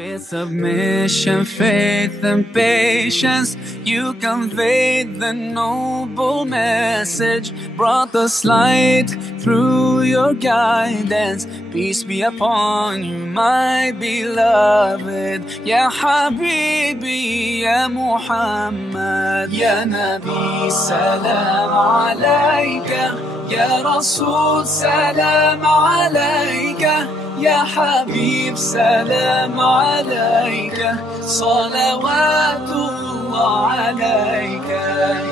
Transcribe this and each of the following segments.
With submission, faith, and patience, you conveyed the noble message, brought us light through your guidance. Peace be upon you, my beloved. Ya Habibi, Ya Muhammad, Ya Nabi, salam alayka. Ya Rasul, salam alayka. يا حبيب سلام عليك صلوات الله عليك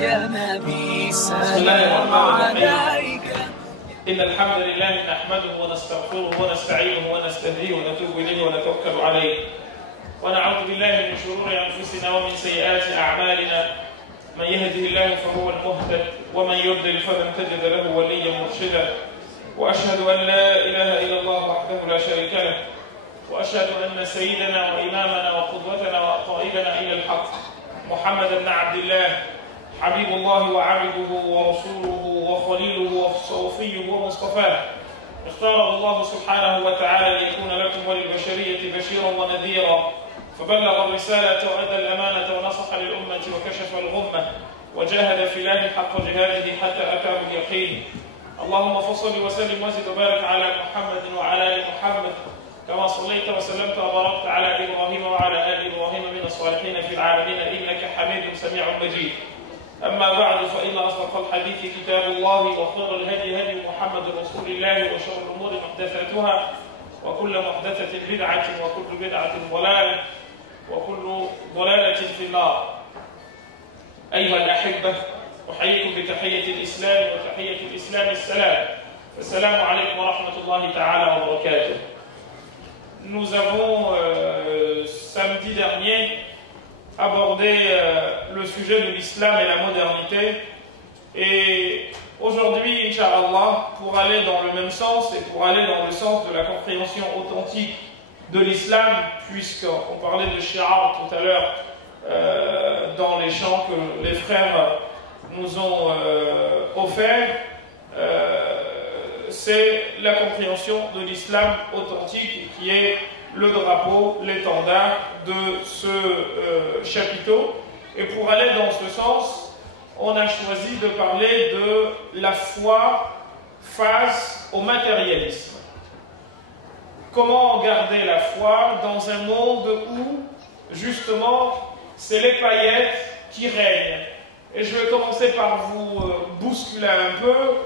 يا نبي سلام عليك. إن الحمد لله نحمده ونستغفره ونستعينه ونستهديه ونتوب إليه ونتوكل عليه ونعوذ بالله من شرور أنفسنا ومن سيئات أعمالنا. من يهده الله فهو المهتد ومن يضلل فلن تجد له وليا مرشدا. وأشهد أن لا إله إلا الله وحده لا شريك له وأشهد أن سيدنا وإمامنا وقدوتنا وقائدنا إلى الحق محمد بن عبد الله حبيب الله وعبده ورسوله وخليله وصوفيه ومصطفاه. اختاره الله سبحانه وتعالى ليكون لكم وللبشرية بشيرا ونذيرا، فبلغ الرسالة وأدى الأمانة ونصح للأمة وكشف الغمة وجاهد في الله حق جهاده حتى أتاه اليقين. اللهم فصل وسلم وزد وبارك على محمد وعلى ال محمد كما صليت وسلمت وباركت على ابراهيم وعلى ال ابراهيم من الصالحين في العالمين انك حميد سميع مجيد. اما بعد فان اصدق الحديث كتاب الله وخير الهدي هدي محمد رسول الله وشر الامور محدثاتها وكل محدثه بدعه وكل بدعه ضلاله وكل ضلاله في النار. ايها الاحبه، أحييكم بتحية الإسلام وتحية الإسلام السلام. السلام عليكم ورحمة الله تعالى وبركاته. Nous avons samedi dernier abordé le sujet de l'islam et la modernité, et aujourd'hui, Inch'Allah, pour aller dans le même sens et pour aller dans le sens de la compréhension authentique de l'islam, puisqu'on parlait de shi'ar tout à l'heure dans les chants que les frères nous ont offert, c'est la compréhension de l'islam authentique qui est le drapeau, l'étendard de ce chapiteau. Et pour aller dans ce sens, on a choisi de parler de la foi face au matérialisme. Comment garder la foi dans un monde où, justement, c'est les paillettes qui règnent. Et je vais commencer par vous bousculer un peu.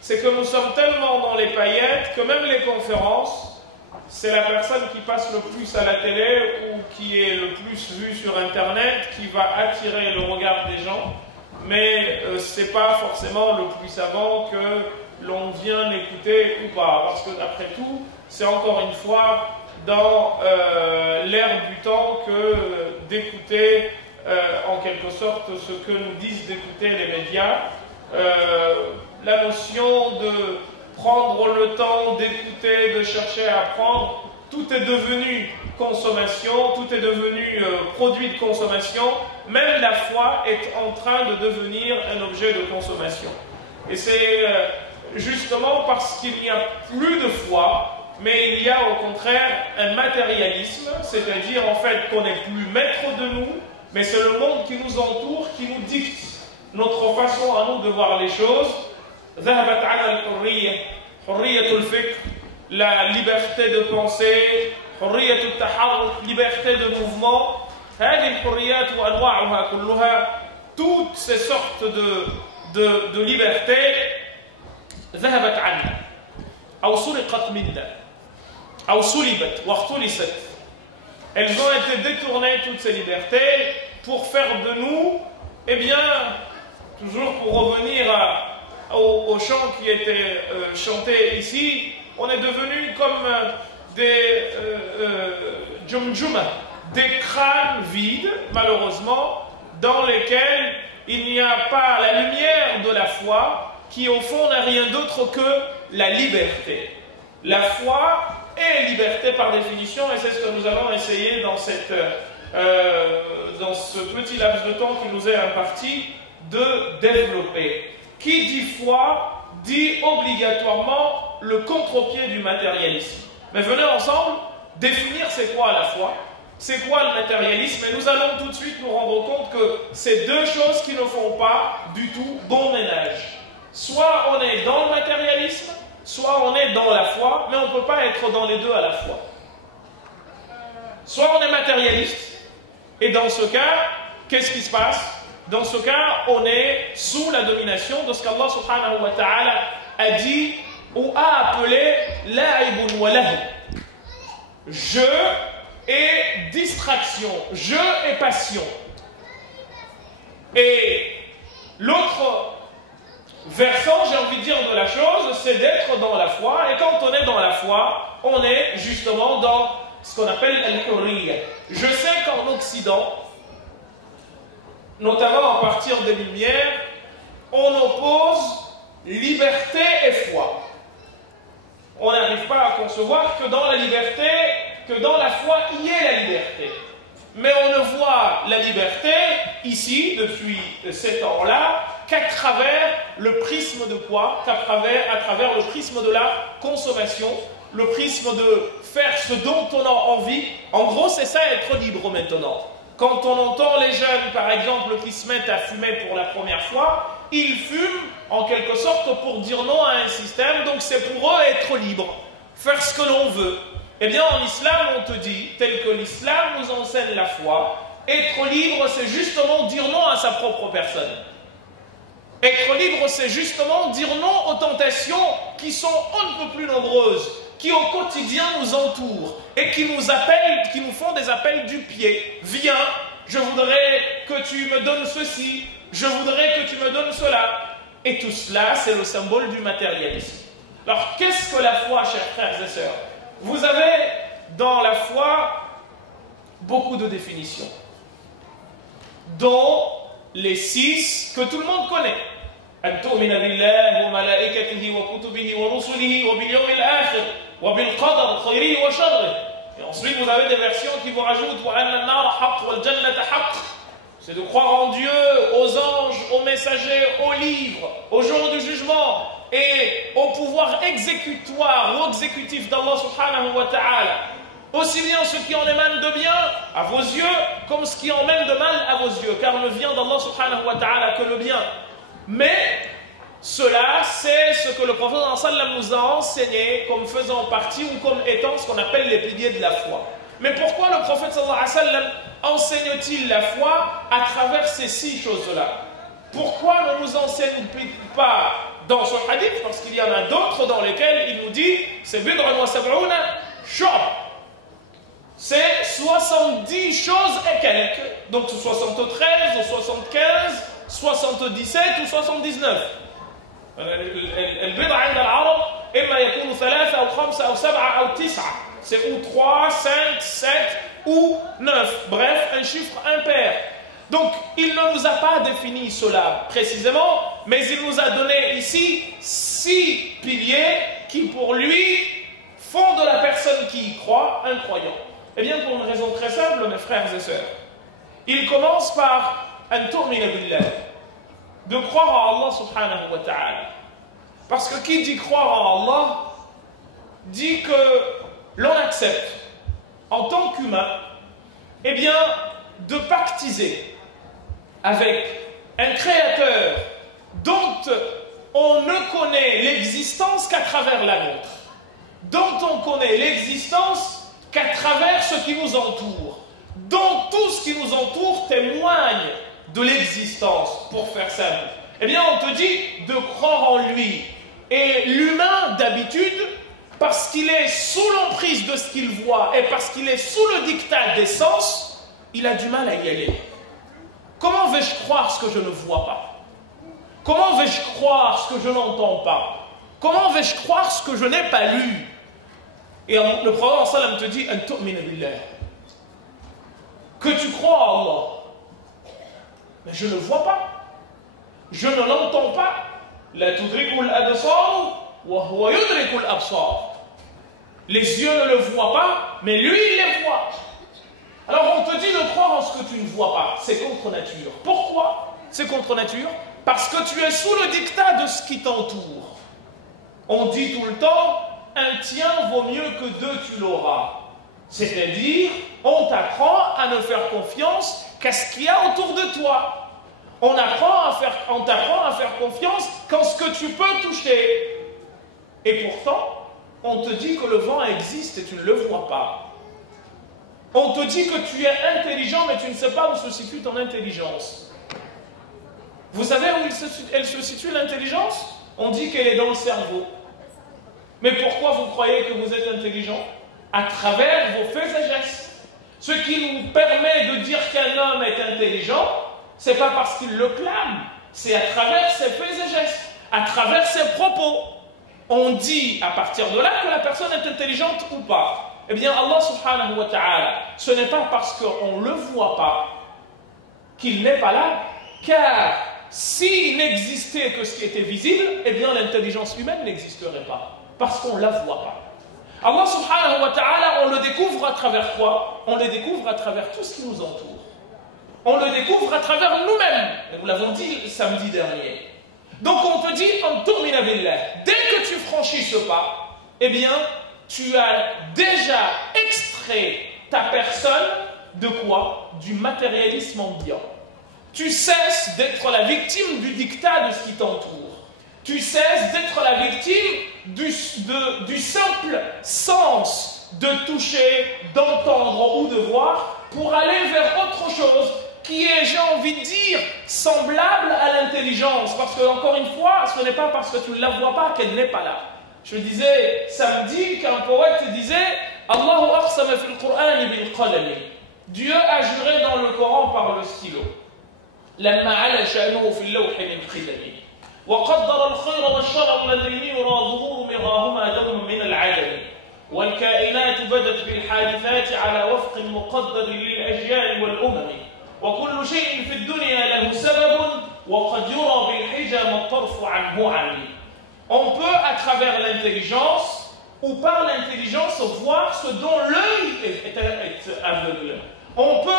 C'est que nous sommes tellement dans les paillettes que même les conférences, c'est la personne qui passe le plus à la télé ou qui est le plus vue sur Internet qui va attirer le regard des gens. Mais ce n'est pas forcément le plus savant que l'on vient écouter ou pas. Parce que, après tout, c'est encore une fois dans l'ère du temps que d'écouter en quelque sorte ce que nous disent d'écouter les médias. La notion de prendre le temps d'écouter, de chercher à apprendre, tout est devenu consommation, tout est devenu produit de consommation. Même la foi est en train de devenir un objet de consommation. Et c'est justement parce qu'il n'y a plus de foi, mais il y a au contraire un matérialisme, c'est-à-dire en fait qu'on n'est plus maître de nous, mais c'est le monde qui nous entoure qui nous dicte notre façon à nous de voir les choses. ذهبت عنا الحرية، حرية الفكر، la liberté de penser، حرية التحرك، liberté de mouvement. هذه الحريات وأنواعها كلها، toutes ces sortes de liberté ذهبت عنا أو سرقت منا أو سلبت واختلست. Elles ont été détournées, toutes ces libertés, pour faire de nous, eh bien, toujours pour revenir au chant qui était chanté ici, on est devenu comme des jumjuma, des crânes vides, malheureusement, dans lesquels il n'y a pas la lumière de la foi, qui au fond n'a rien d'autre que la liberté. La foi est liberté par définition, et c'est ce que nous allons essayer dans ce petit laps de temps qui nous est imparti de développer. Qui dit foi dit obligatoirement le contre-pied du matérialisme. Mais venez ensemble définir c'est quoi la foi, C'est quoi le matérialisme? Et nous allons tout de suite nous rendre compte que c'est deux choses qui ne font pas du tout bon ménage. Soit on est dans le matérialisme, soit on est dans la foi, mais on ne peut pas être dans les deux à la fois. Soit on est matérialiste, et dans ce cas, qu'est-ce qui se passe? Dans ce cas, on est sous la domination de ce qu'Allah subhanahu wa ta'ala a dit ou a appelé la'ibun wa lahu. Jeu et distraction, jeu et passion. Et l'autre versant, j'ai envie de dire, de la chose, c'est d'être dans la foi. Et quand on est dans la foi, on est justement dans ce qu'on appelle al-hurriya. Je sais qu'en Occident, notamment à partir des Lumières, on oppose liberté et foi. On n'arrive pas à concevoir que dans la liberté, que dans la foi, il y ait la liberté. Mais on ne voit la liberté, ici, depuis ces temps-là, qu'à travers le prisme de quoi? À travers le prisme de la consommation, le prisme de faire ce dont on a envie. En gros, c'est ça, être libre maintenant. Quand on entend les jeunes, par exemple, qui se mettent à fumer pour la première fois, ils fument en quelque sorte pour dire non à un système, donc c'est pour eux être libre, faire ce que l'on veut. Eh bien, en islam, on te dit, tel que l'islam nous enseigne la foi, être libre, c'est justement dire non à sa propre personne. Être libre, c'est justement dire non aux tentations qui sont on ne peut plus nombreuses, qui au quotidien nous entourent et qui nous appellent, qui nous font des appels du pied. Viens, je voudrais que tu me donnes ceci, je voudrais que tu me donnes cela. Et tout cela, c'est le symbole du matérialisme. Alors, qu'est-ce que la foi, chers frères et sœurs? Vous avez dans la foi beaucoup de définitions, dont les 6 que tout le monde connaît. أن تؤمن بالله وملائكته وكتبه ورسله وباليوم الآخر وبالقدر خيره وشره. Et ensuite vous avez des versions qui vous rajoutent وأن النار حق والجنة حق. C'est de croire en Dieu, aux anges, aux messagers, aux livres, au jour du jugement et au pouvoir exécutoire ou exécutif d'Allah subhanahu wa ta'ala. Aussi bien ce qui en émane de bien à vos yeux, comme ce qui en mène de mal à vos yeux, car ne vient d'Allah subhanahu wa ta'ala que le bien. Mais cela, c'est ce que le prophète sallam nous a enseigné comme faisant partie ou comme étant ce qu'on appelle les piliers de la foi. Mais pourquoi le prophète sallam enseigne-t-il la foi à travers ces 6 choses-là? Pourquoi ne nous enseigne-t-il pas dans ce hadith? Parce qu'il y en a d'autres dans lesquels il nous dit c'est bid'un wa sab'una shu'ab. C'est 70 choses et quelques. Donc 73 ou 75, 77 ou 79. البضع عند العرب إما يكون 3 أو 5 أو 7 أو 9. C'est ou 3, 5, 7 ou 9. Bref, un chiffre impair. Donc, il ne nous a pas défini cela précisément, mais il nous a donné ici 6 piliers qui, pour lui, font de la personne qui y croit un croyant. Eh bien, pour une raison très simple, mes frères et sœurs, il commence par an tu'mina billah, de croire en Allah subhanahu wa ta'ala. Parce que qui dit croire en Allah, dit que l'on accepte, en tant qu'humain, eh bien, de pactiser avec un créateur dont on ne connaît l'existence qu'à travers la nôtre, dont on connaît l'existence qu'à travers ce qui nous entoure, dont tout ce qui nous entoure témoigne de l'existence, pour faire simple. Eh bien, on te dit de croire en lui. Et l'humain, d'habitude, parce qu'il est sous l'emprise de ce qu'il voit et parce qu'il est sous le diktat des sens, il a du mal à y aller. Comment vais-je croire ce que je ne vois pas? Comment vais-je croire ce que je n'entends pas? Comment vais-je croire ce que je n'ai pas lu? Et le prophète sallam te dit an tu'mina billah, que tu crois à Allah. Mais je ne vois pas, je ne l'entends pas. La tudrikul absar wa huwa yudrikul absar. Les yeux ne le voient pas, mais lui il les voit. Alors on te dit de croire en ce que tu ne vois pas, c'est contre nature. Pourquoi c'est contre nature? Parce que tu es sous le diktat de ce qui t'entoure. On dit tout le temps, un tien vaut mieux que 2 tu l'auras. C'est-à-dire, on t'apprend ne faire confiance qu'à ce qu'il y a autour de toi. On t'apprend à faire confiance quand ce que tu peux toucher. Et pourtant, on te dit que le vent existe et tu ne le vois pas. On te dit que tu es intelligent, mais tu ne sais pas où se situe ton intelligence. Vous savez où elle se situe, l'intelligence? On dit qu'elle est dans le cerveau. Mais pourquoi vous croyez que vous êtes intelligent? À travers vos faits et gestes. Ce qui nous permet de dire qu'un homme est intelligent, ce n'est pas parce qu'il le clame, c'est à travers ses faits et gestes, à travers ses propos. On dit à partir de là que la personne est intelligente ou pas. Eh bien, Allah subhanahu wa ta'ala, ce n'est pas parce qu'on ne le voit pas qu'il n'est pas là, car s'il n'existait que ce qui était visible, eh bien l'intelligence humaine n'existerait pas, parce qu'on ne la voit pas. Allah subhanahu wa ta'ala, on le découvre à travers quoi? On le découvre à travers tout ce qui nous entoure. On le découvre à travers nous-mêmes. Nous l'avons dit samedi dernier. Donc on te dit, dès que tu franchis ce pas, eh bien, tu as déjà extrait ta personne de quoi? Du matérialisme ambiant. Tu cesses d'être la victime du dictat de ce qui t'entoure. Tu cesses d'être la victime du simple sens de toucher, d'entendre ou de voir pour aller vers autre chose qui est, j'ai envie de dire, semblable à l'intelligence. Parce que, encore une fois, ce n'est pas parce que tu ne la vois pas qu'elle n'est pas là. Je disais samedi qu'un poète disait Allahu aqsama fil Qur'an bil qalami. Dieu a juré dans le Coran par le stylo. Lamma ala sha'nuhu fil lawh min qidami. وقدر الخير والشر الذين يرى ظهور مراهما دوم من العدم والكائنات بدت بالحادثات على وفق مقدر للأجيال والأمم وكل شيء في الدنيا له سبب وقد يرى بالحجام الطرف عنه عمي. On peut à travers l'intelligence ou par l'intelligence voir ce dont l'œil est aveugle. On peut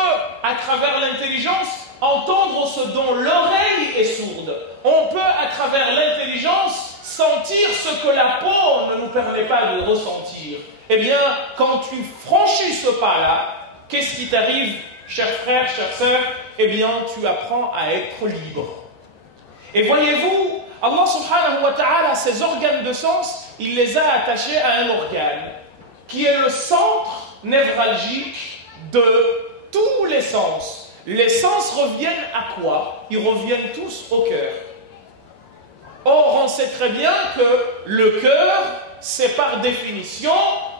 à travers l'intelligence entendre ce dont l'oreille est sourde. On peut à travers l'intelligence sentir ce que la peau ne nous permet pas de ressentir. Eh bien, quand tu franchis ce pas-là, qu'est-ce qui t'arrive, chers frères, chères sœurs? Eh bien, tu apprends à être libre. Et voyez-vous, Allah subhanahu wa ta'ala, ses organes de sens, il les a attachés à un organe qui est le centre névralgique de tous les sens. Les sens reviennent à quoi? Ils reviennent tous au cœur. Or, on sait très bien que le cœur, c'est par définition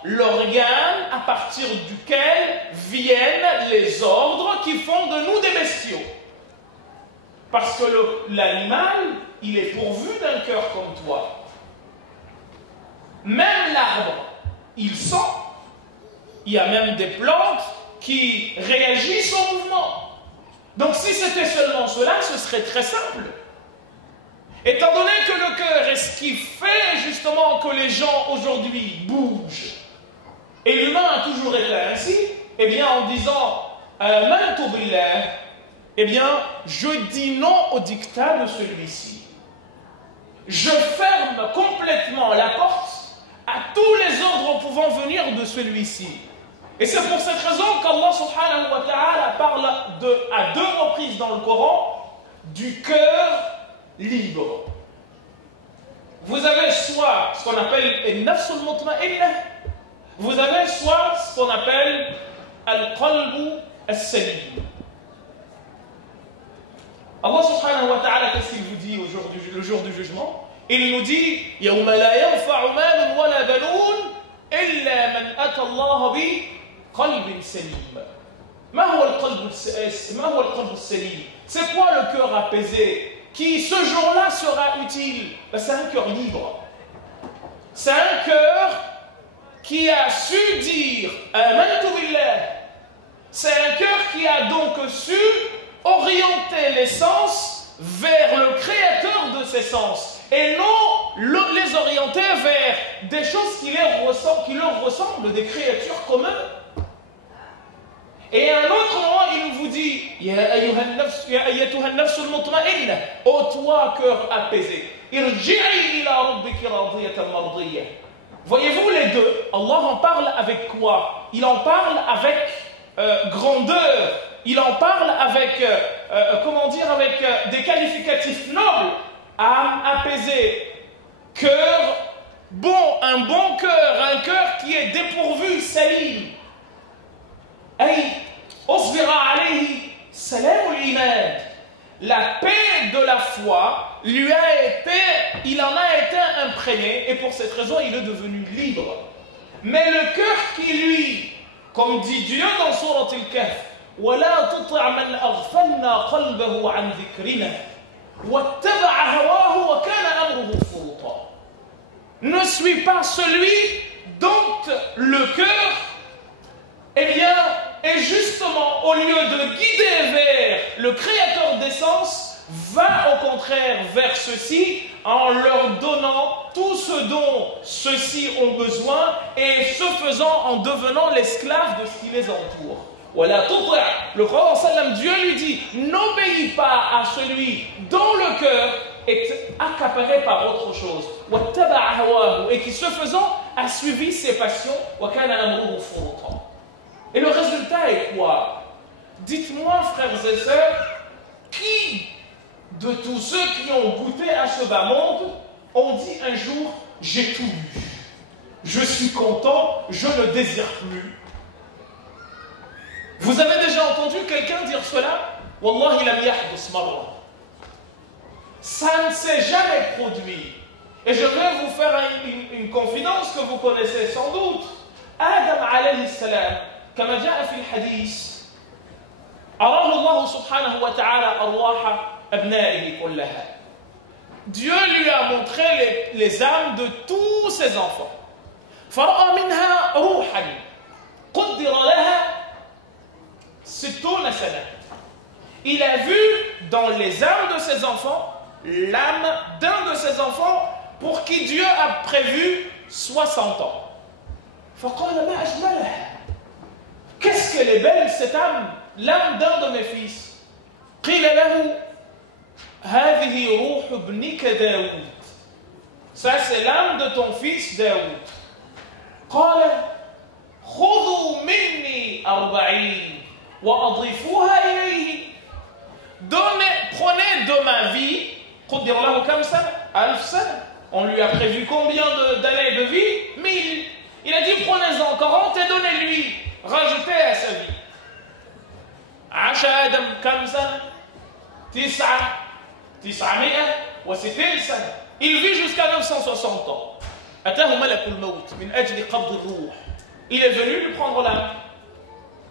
l'organe à partir duquel viennent les ordres qui font de nous des bestiaux. Parce que l'animal, il est pourvu d'un cœur comme toi. Même l'arbre, il sent. Il y a même des plantes qui réagissent au mouvement. Donc si c'était seulement cela, ce serait très simple. Étant donné que le cœur est ce qui fait justement que les gens aujourd'hui bougent, et l'humain a toujours été ainsi, eh bien en disant Amantu billah, eh bien je dis non au dictat de celui-ci. Je ferme complètement la porte à tous les ordres pouvant venir de celui-ci. Et c'est pour cette raison qu'Allah subhanahu wa ta'ala parle à deux reprises dans le Coran du cœur libre. Vous avez soit ce qu'on appelle al-nafs al-mutma'inna, vous avez soit ce qu'on appelle al-qalbu al-salim. Allah subhanahu wa ta'ala, qu'est-ce qu'il vous dit aujourd'hui, le jour du jugement? Il nous dit يَوْمَ لَا يَنْفَعُ مَالٌ وَلَا بَنُونَ إِلَّا مَنْ أَتَى اللَّهَ بِقَلْبٍ سَلِيمٍ. ما هو القلب السليم? C'est quoi le cœur apaisé qui ce jour-là sera utile? C'est un cœur libre. C'est un cœur qui a su dire Amantu billah. C'est un cœur qui a donc su orienter les sens vers le créateur de ces sens et non les orienter vers des choses qui leur ressemblent, des créatures comme eux. Et à un autre moment, il vous dit Ya ayyatuha nafsul mutma'inna, ô toi cœur apaisé, irji'i ila rabbiki radiyatan mardiyah. Voyez-vous les deux, Allah en parle avec quoi? Il en parle avec grandeur. Il en parle avec, avec des qualificatifs nobles. Âme apaisée, cœur bon, un bon cœur, un cœur qui est dépourvu, salim. Ay, osbira alayhi salam al-iman. La paix de la foi il en a été imprégné et pour cette raison il est devenu libre. Mais le cœur qui lui, comme dit Dieu dans Surat Al-Kahf, وَلَا تُطِعْ مَنْ أَغْفَلْنَا قَلْبَهُ عَنْ ذِكْرِنَا وَاتَّبَعَ هَوَاهُ وَكَانَ أَمْرُهُ فُرُطًا. Ne suis pas celui dont le cœur, eh bien, est justement, au lieu de guider vers le créateur d'essence, va au contraire vers ceux-ci en leur donnant tout ce dont ceux-ci ont besoin et ce faisant en devenant l'esclave de ce qui les entoure. Voilà, le prophète sallam, Dieu lui dit, n'obéis pas à celui dont le cœur est accaparé par autre chose, et qui ce faisant a suivi ses passions, et le résultat est quoi? Dites-moi, frères et sœurs, qui de tous ceux qui ont goûté à ce bas monde ont dit un jour, j'ai tout eu, je suis content, je ne désire plus? Vous avez déjà entendu quelqu'un dire cela? Wallahi lam yahdus marra. Ça ne s'est jamais produit. Et je vais vous faire une confidence que vous connaissez sans doute. Adam alayhi salam, كما جاء في الحديث أراه الله سبحانه وتعالى أرواح أبنائه كلها. Dieu lui a montré les âmes de tous ses enfants. فرأى منها روحا قدر لها 60 سنة. Il a vu dans les âmes de ses enfants l'âme d'un de ses enfants pour qui Dieu a prévu 60 ans. فقال ما أجملها. Qu'est-ce qu'elle est belle cette âme, l'âme d'un de mes fils. قيل له هذه روح ابنك داود. Ça c'est l'âme de ton fils Daoud. قال خذوا مني 40 وأضيفوها إليه. Prenez de ma vie, قدر له كم سنة؟ 1000 سنة. On lui a prévu combien d'années de vie? 1000. Il a dit prenez-en 40 et donnez-lui, rajoutez à sa vie. عاش آدم كم سنة؟ 960 سنة. Il vit jusqu'à 960 ans. أتاه ملك الموت من أجل قبض الروح. Il est venu lui prendre l'âme.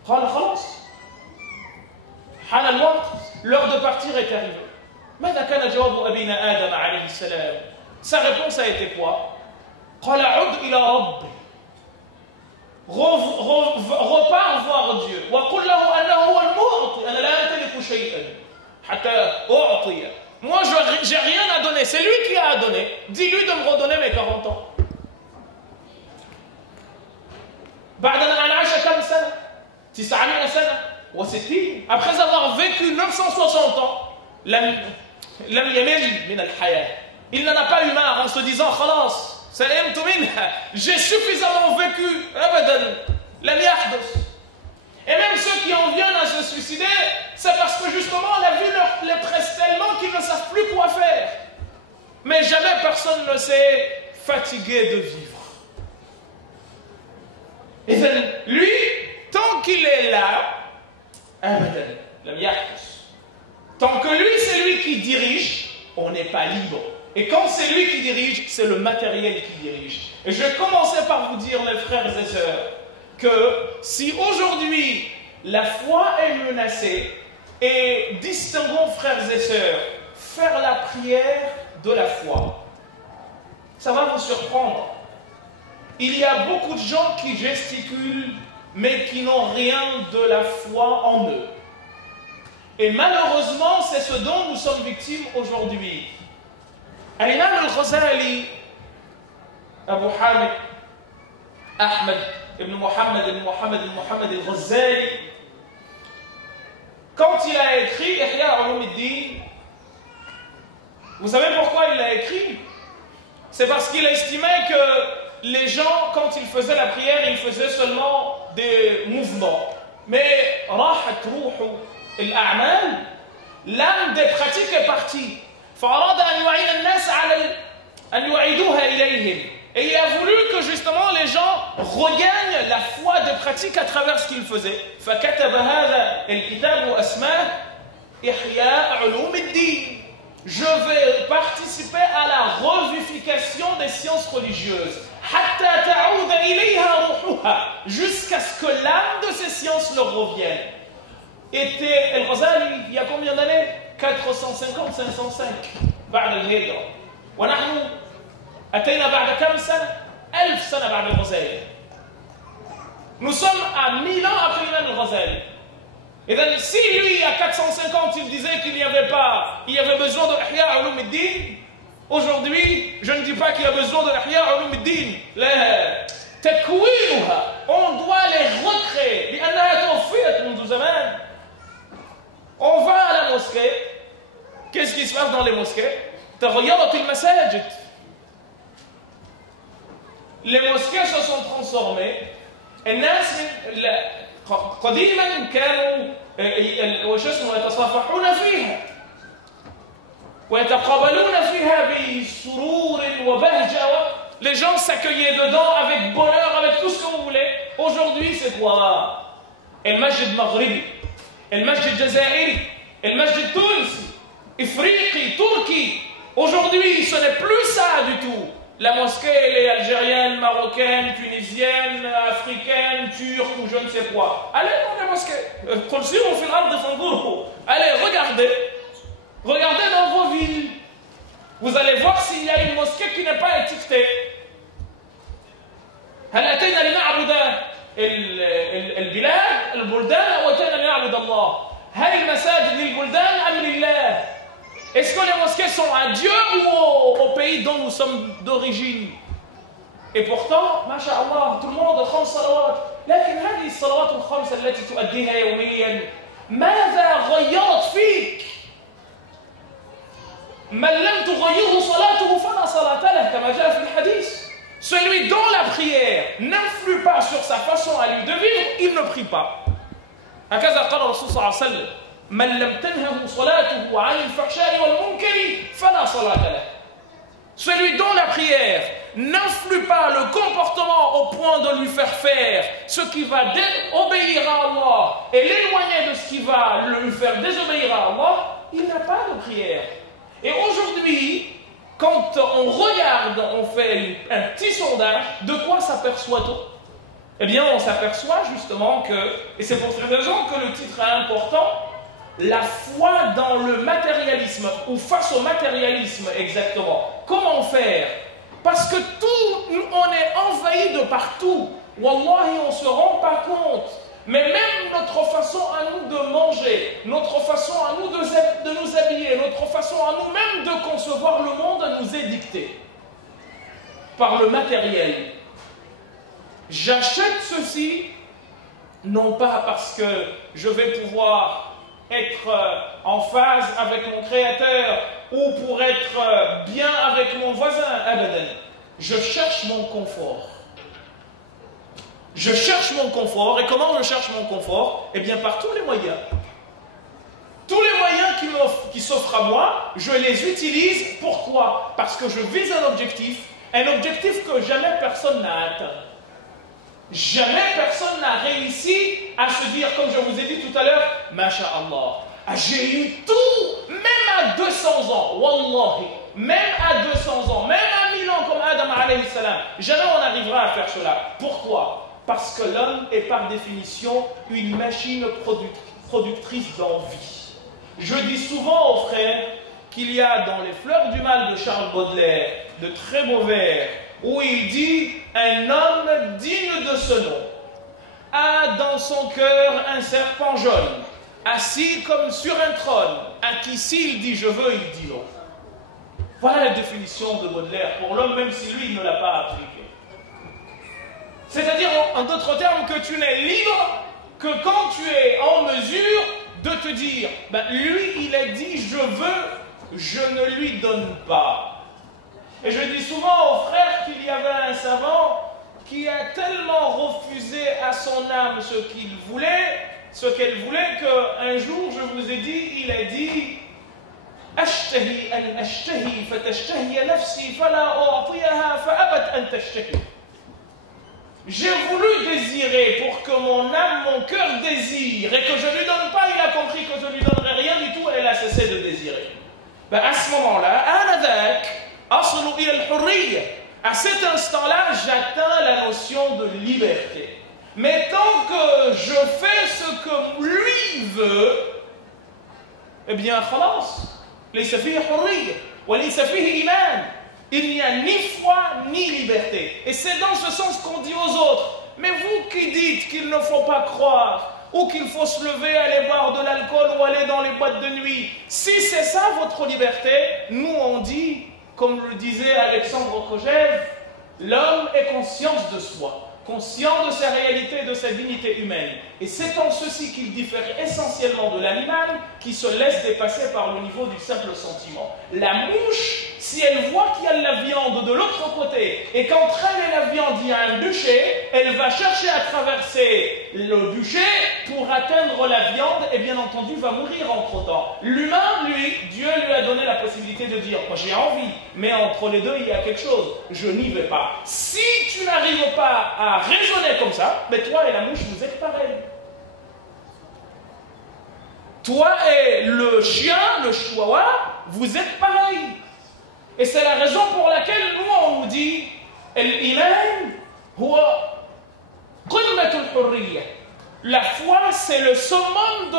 قال خلاص حان الوقت. L'heure de partir est arrivée. ماذا كان جواب أبينا آدم عليه السلام? Sa réponse a été quoi? قال عد إلى ربي. repars voir Dieu. وقل له أنه هو المعطي أنا لا أمتلك شيئا حتى أعطي. Moi j'ai rien à donner, c'est lui qui a à donner. Dis-lui de me redonner mes 40 ans. بعدما أن عاش كم سنة؟ 900 سنة و60. Après avoir vécu 960 ans, لم يمل من الحياة. Il n'en a pas eu marre en se disant خلاص سلمت منها, j'ai suffisamment vécu. أبدا لم يحدث. Et même ceux qui en viennent à se suicider, c'est parce que justement la vie les presse tellement qu'ils ne savent plus quoi faire. Mais jamais personne ne s'est fatigué de vivre. Et lui, tant qu'il est là, tant que lui c'est lui qui dirige, on n'est pas libre. Et quand c'est lui qui dirige, c'est le matériel qui dirige. Et je vais commencer par vous dire, mes frères et sœurs, que si aujourd'hui la foi est menacée, et distinguons, frères et sœurs, faire la prière de la foi, ça va vous surprendre. Il y a beaucoup de gens qui gesticulent, mais qui n'ont rien de la foi en eux. Et malheureusement, c'est ce dont nous sommes victimes aujourd'hui. Al-Imam al-Ghazali, Abu Hamid, Ahmed ibn Muhammad al-Ghazali, quand il a écrit Ihya Ulumuddin, vous savez pourquoi il l'a écrit? C'est parce qu'il estimait que les gens, quand ils faisaient la prière, ils faisaient seulement des mouvements. Mais راحت روح الأعمال, l'âme des pratiques est partie. فأراد أن يعين الناس على أن يعيدوها إليهم. Et il a voulu que justement les gens regagnent la foi des pratiques à travers ce qu'ils faisaient. فكتب هذا الكتاب واسماه إحياء علوم الدين. Je vais participer à la revivification des sciences religieuses. حتى تعود إليها روحها. Jusqu'à ce que l'âme de ces sciences leur revienne. Était El-Ghazali il y a combien d'années? 450-505 بعد الهجرة. ونحن أتينا بعد كم سنة؟ 1000 سنة بعد الغزالي. Nous sommes à 1000 ans après l'imam al-Ghazali. Et donc, si lui, à 450, il disait qu'il n'y avait pas, il y avait besoin de Ihya Ulum ad-Din, aujourd'hui, je ne dis pas qu'il y a besoin de Ihya Ulum ad-Din. On doit les recréer. On va à la mosquée. Qu'est-ce qui se passe dans les mosquées? Les mosquées se sont transformées. قديما كانوا يتصافحون فيها ويتقابلون فيها بسرور وبهجة. Les gens s'accueillaient dedans avec bonheur, avec tout ce que vous voulez. Aujourd'hui, c'est quoi? المسجد المغربي, المسجد الجزائري, المسجد التونسي, إفريقي, turki. Aujourd'hui, ce n'est plus ça du tout. La mosquée, elle est algérienne, marocaine, tunisienne, africaine, turque ou je ne sais quoi. Allez dans les mosquées. Allez, regardez. Regardez dans vos villes. Vous allez voir s'il y a une mosquée qui n'est pas étiquetée. هل أتينا لنعبد البلاد البلدان أو أتينا لنعبد الله؟ هل المساجد للبلدان أم لله؟ Est-ce que les mosquées sont à Dieu ou au pays dont nous sommes d'origine? Et pourtant, ما شاء الله, tout le monde 5 صلوات. لكن هذه الصلوات الخمس التي تؤديها يوميا ماذا غيرت فيك؟ من لم تغيره صلاته فلا صلاة له كما جاء في الحديث. Celui dont la prière n'influe pas sur sa façon à lui de vivre, il ne prie pas. هكذا قال الرسول صلى الله عليه وسلم: من لم تنهه صلاته عن الفحشاء والمنكر فلا صلاة له. Celui dont la prière n'influe pas le comportement au point de lui faire faire ce qui va obéir à Allah et l'éloigner de ce qui va lui faire désobéir à Allah, il n'a pas de prière. Et aujourd'hui, quand on regarde, on fait un petit sondage, de quoi s'aperçoit-on? Eh bien, on s'aperçoit justement que, et c'est pour cette raison que le titre est important, la foi dans le matérialisme, ou face au matérialisme exactement. Comment faire? Parce que tout, on est envahi de partout. Wallahi, on ne se rend pas compte. Mais même notre façon à nous de manger, notre façon à nous de nous habiller, notre façon à nous-mêmes de concevoir le monde nous est dictée par le matériel. J'achète ceci, non pas parce que je vais pouvoir être en phase avec mon créateur ou pour être bien avec mon voisin, abadan. Je cherche mon confort. Je cherche mon confort. Et comment je cherche mon confort? Eh bien, par tous les moyens. Tous les moyens qui s'offrent à moi, je les utilise. Pourquoi? Parce que je vise un objectif que jamais personne n'a atteint. Jamais personne n'a réussi à se dire, comme je vous ai dit tout à l'heure, Masha'Allah, j'ai eu tout, même à 200 ans, Wallahi, même à 200 ans, même à 1000 ans comme Adam alayhi salam. Jamais on n'arrivera à faire cela. Pourquoi? Parce que l'homme est par définition une machine productrice d'envie. Je dis souvent aux frères qu'il y a dans les Fleurs du mal de Charles Baudelaire de très beaux vers où il dit « Un homme digne de ce nom a dans son cœur un serpent jaune, assis comme sur un trône, à qui s'il dit « Je veux », il dit « Non ». Voilà la définition de Baudelaire pour l'homme, même si lui, il ne l'a pas appliqué. C'est-à-dire, en d'autres termes, que tu n'es libre que quand tu es en mesure de te dire ben, lui, il a dit « Je veux », je ne lui donne pas. Et je dis souvent aux frères qu'il y avait un savant qui a tellement refusé à son âme ce qu'il voulait ce qu'elle voulait, qu'un jour, je vous ai dit, il a dit أشتهي أن أشتهي فتشتهي نفسي فلا أعطيها فأبت أن تشتهي. J'ai voulu désirer pour que mon âme, mon cœur désire et que je ne lui donne pas, il a compris que je ne lui donnerai rien du tout, elle a cessé de désirer. Ben à ce moment-là, à cet instant-là, j'atteins la notion de liberté. Mais tant que je fais ce que lui veut, eh bien, khalas. ليس فيه حرية وليس فيه إيمان. Il n'y a ni foi ni liberté. Et c'est dans ce sens qu'on dit aux autres, mais vous qui dites qu'il ne faut pas croire, ou qu'il faut se lever, aller boire de l'alcool ou aller dans les boîtes de nuit, si c'est ça votre liberté, nous on dit, comme le disait Alexandre Kojève, l'homme est conscience de soi, conscient de sa réalité et de sa dignité humaine. Et c'est en ceci qu'il diffère essentiellement de l'animal qui se laisse dépasser par le niveau du simple sentiment. La mouche, si elle voit qu'il y a de la viande de l'autre côté et qu'entre elle et la viande il y a un bûcher, elle va chercher à traverser le bûcher pour atteindre la viande et bien entendu va mourir entre-temps. L'humain, lui, Dieu lui a donné la possibilité de dire « moi j'ai envie, mais entre les deux il y a quelque chose, je n'y vais pas ». Si tu n'arrives pas à raisonner comme ça, mais toi et la mouche vous êtes pareils. Toi et le chien, le chihuahua, vous êtes pareils. Et c'est la raison pour laquelle nous on nous dit Al-Iman huwa qimmatul hurriya. La foi c'est le summum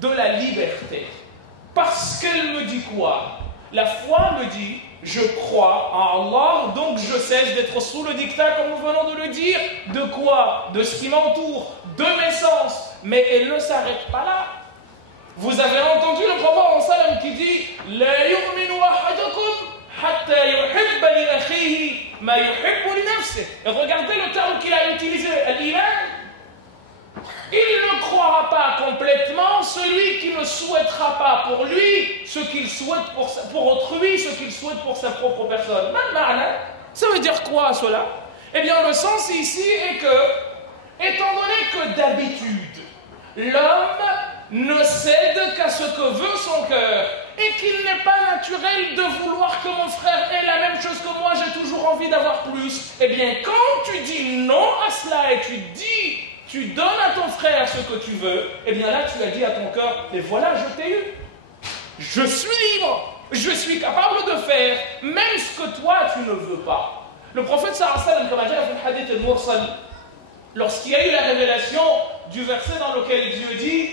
de la liberté. Parce qu'elle me dit quoi? La foi me dit je crois en Allah, donc je cesse d'être sous le dictat comme nous venons de le dire. De quoi? De ce qui m'entoure, de mes sens. Mais elle ne s'arrête pas là. Vous avez entendu le prophète sallam qui dit La yu'minu ahadukum hatta yuhibba li akhihi ma yuhibbu li nafsihi. Et regardez le terme qu'il a utilisé, l'iman. Il ne croira pas complètement celui qui ne souhaitera pas pour lui ce qu'il souhaite pour autrui, ce qu'il souhaite pour sa propre personne. Ça veut dire quoi cela? Eh bien le sens ici est que, étant donné que d'habitude, l'homme ne cède qu'à ce que veut son cœur et qu'il n'est pas naturel de vouloir que mon frère ait la même chose que moi, j'ai toujours envie d'avoir plus. Eh bien quand tu dis non à cela et tu donnes à ton frère ce que tu veux, eh bien là tu as dit à ton cœur, et voilà je t'ai eu. Je suis libre, je suis capable de faire même ce que toi tu ne veux pas. Le prophète sallallahu alayhi wa sallam, comme a dit dans le hadith al-Mursal, lorsqu'il y a eu la révélation du verset dans lequel Dieu dit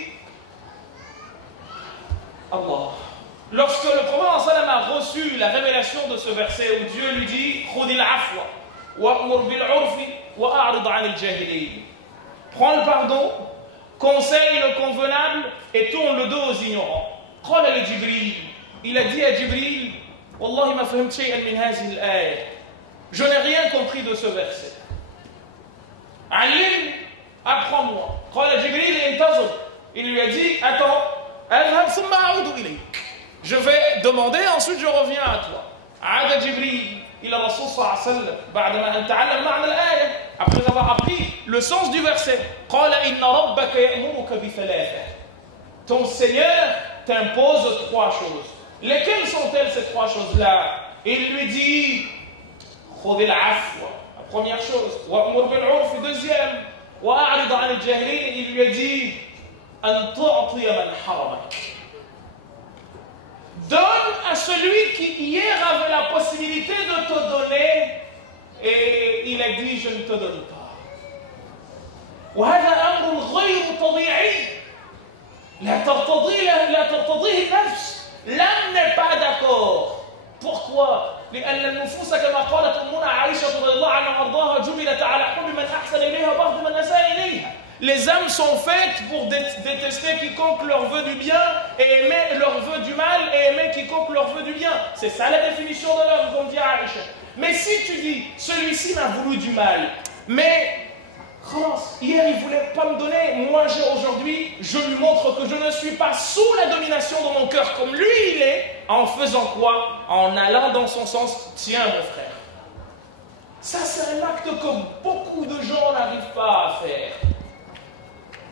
Allah. Lorsque le prophète sallam a reçu la révélation de ce verset où Dieu lui dit Khudil afwa wa'mur bil urfi wa'arid 'anil jahilin. Prends le pardon, conseille le convenable et tourne le dos aux ignorants. قال لجبريل, il a dit à Jibril والله ما فهمت شيئا من هذه الآية. Je n'ai rien compris de ce verset. علمني, apprends-moi. قال جبريل انتظر. Il lui a dit attends. Je vais demander, ensuite je reviens à toi. عاد جبريل إلى الرسول صلى الله عليه وسلم بعدما أن تعلم معنى الآية, après avoir appris le sens du verset. قال إن ربك يأمرك بثلاثة. Ton Seigneur t'impose trois choses. Lesquelles sont-elles ces trois choses-là? Il lui dit خذ العفو, la première chose. وأمر بالعرف, deuxième. وأعرض عن الجاهلين, il lui a dit أن تعطي من حرمك. Donne à celui qui hier avait la possibilité de te donner et il a dit je ne te donne pas. وهذا أمر غير طبيعي لا ترتضيه النفس. L'âme n'est pas d'accord. Pourquoi? لأن النفوس كما قالت أمنا عائشة رضي الله عنها وأرضاها جبلت على حب من أحسن إليها وبغض من أساء إليها. Les âmes sont faites pour détester quiconque leur veut du bien et aimer leur veut du mal et aimer quiconque leur veut du bien. C'est ça la définition de l'homme, comme dit Aïcha. Mais si tu dis, celui-ci m'a voulu du mal, mais hier il ne voulait pas me donner, moi aujourd'hui, je lui montre que je ne suis pas sous la domination de mon cœur comme lui il est, en faisant quoi? En allant dans son sens, tiens mon frère. Ça c'est un acte que beaucoup de gens n'arrivent pas à faire.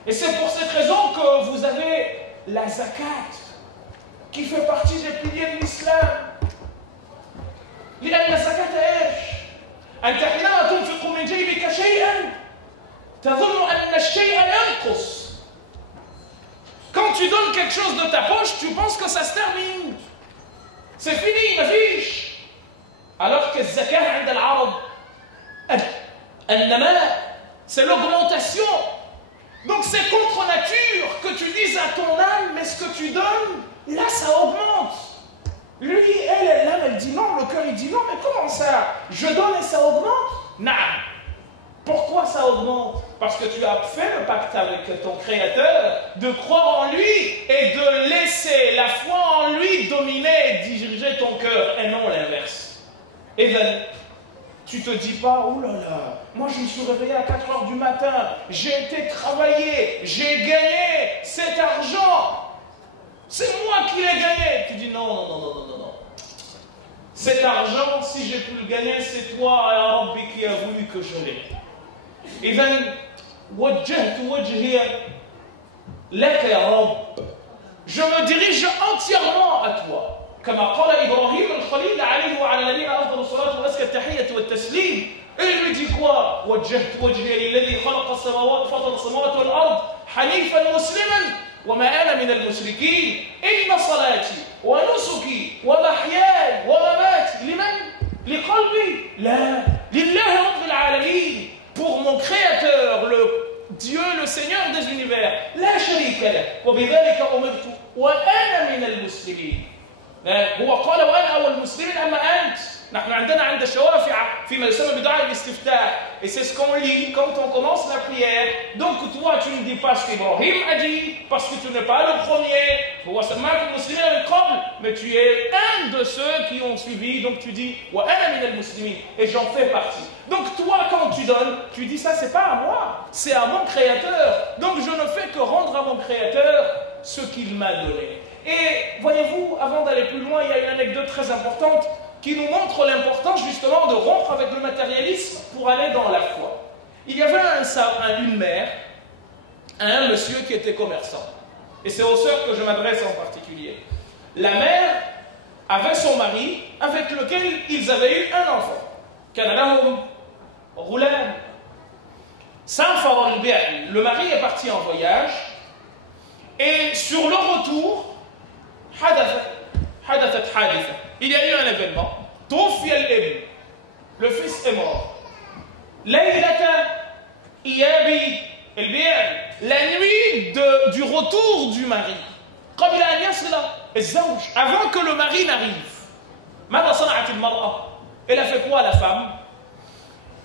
Et c'est pour cette raison que vous avez la zakat, qui fait partie des piliers de l'islam. لأن الزكاة إيش؟ أنت حينما تنفق من جيبك شيئا تظن أن الشيء ينقص. Quand tu donnes quelque chose de ta poche, tu penses que ça se termine. C'est fini, ma fiche. Alors que الزكاة عند العرب النماء, c'est l'augmentation. Donc c'est contre nature que tu dises à ton âme, mais ce que tu donnes, là ça augmente. Lui, l'âme, elle dit non, le cœur il dit non, mais comment ça? Je donne et ça augmente? Non. Pourquoi ça augmente? Parce que tu as fait le pacte avec ton Créateur de croire en lui et de laisser la foi en lui dominer et diriger ton cœur, et non l'inverse. Et bien, tu te dis pas, oh là là, moi je me suis réveillé à 4 heures du matin, j'ai été travailler, j'ai gagné cet argent. C'est moi qui l'ai gagné. Tu dis non, non, non, non, non, non, non. Cet argent, si j'ai pu le gagner, c'est toi, Ya Rabbi, qui a voulu que je l'ai. إذن وجهت وجهي لك يا رب. Je me dirige entièrement à toi. كما قال إبراهيم الخليل عليه وعلى نبينا أفضل الصلاة وأزكى التحية والتسليم. Il lui dit quoi? وجهت وجهي للذي خلق السماوات فطر السماوات والأرض حنيفا مسلما وما أنا من المشركين إن صلاتي ونسكي ومحياي ومماتي لمن؟ لقلبي لا لله رب العالمين. Pour mon Créateur, le Dieu, le Seigneur des univers. لا شريك له وبذلك أمرت وأنا من المسلمين. هو قال وأنا أول المسلمين أما أنت. نحن عندنا عند الشوافع فيما يسمى بدعاء الاستفتاء. Et c'est ce qu'on lit quand on commence la prière. Donc toi tu ne dis pas ce qu'Ibrahim a dit, parce que tu n'es pas le premier. هو سماك المسلمين من قبل, mais tu es un de ceux qui ont suivi. Donc tu dis وأنا من المسلمين, et j'en fais partie. Donc toi quand tu donnes, tu dis ça c'est pas à moi, c'est à mon Créateur. Donc je ne fais que rendre à mon Créateur ce qu'il m'a donné. Et voyez-vous, avant d'aller plus loin, il y a une anecdote très importante qui nous montre l'importance justement de rompre avec le matérialisme pour aller dans la foi. Il y avait une mère, un monsieur qui était commerçant. Et c'est aux sœurs que je m'adresse en particulier. La mère avait son mari avec lequel ils avaient eu un enfant. كان لهم غلام. سافر البعل. Le mari est parti en voyage et sur le retour حدثت حادثة. Il y a eu un événement. توفي الابن. Le fils est mort. ليلة إياب البعل. La nuit du retour du mari. قبل أن يصل الزوج. Avant que le mari n'arrive. ماذا صنعت المرأة? Elle a fait quoi, la femme?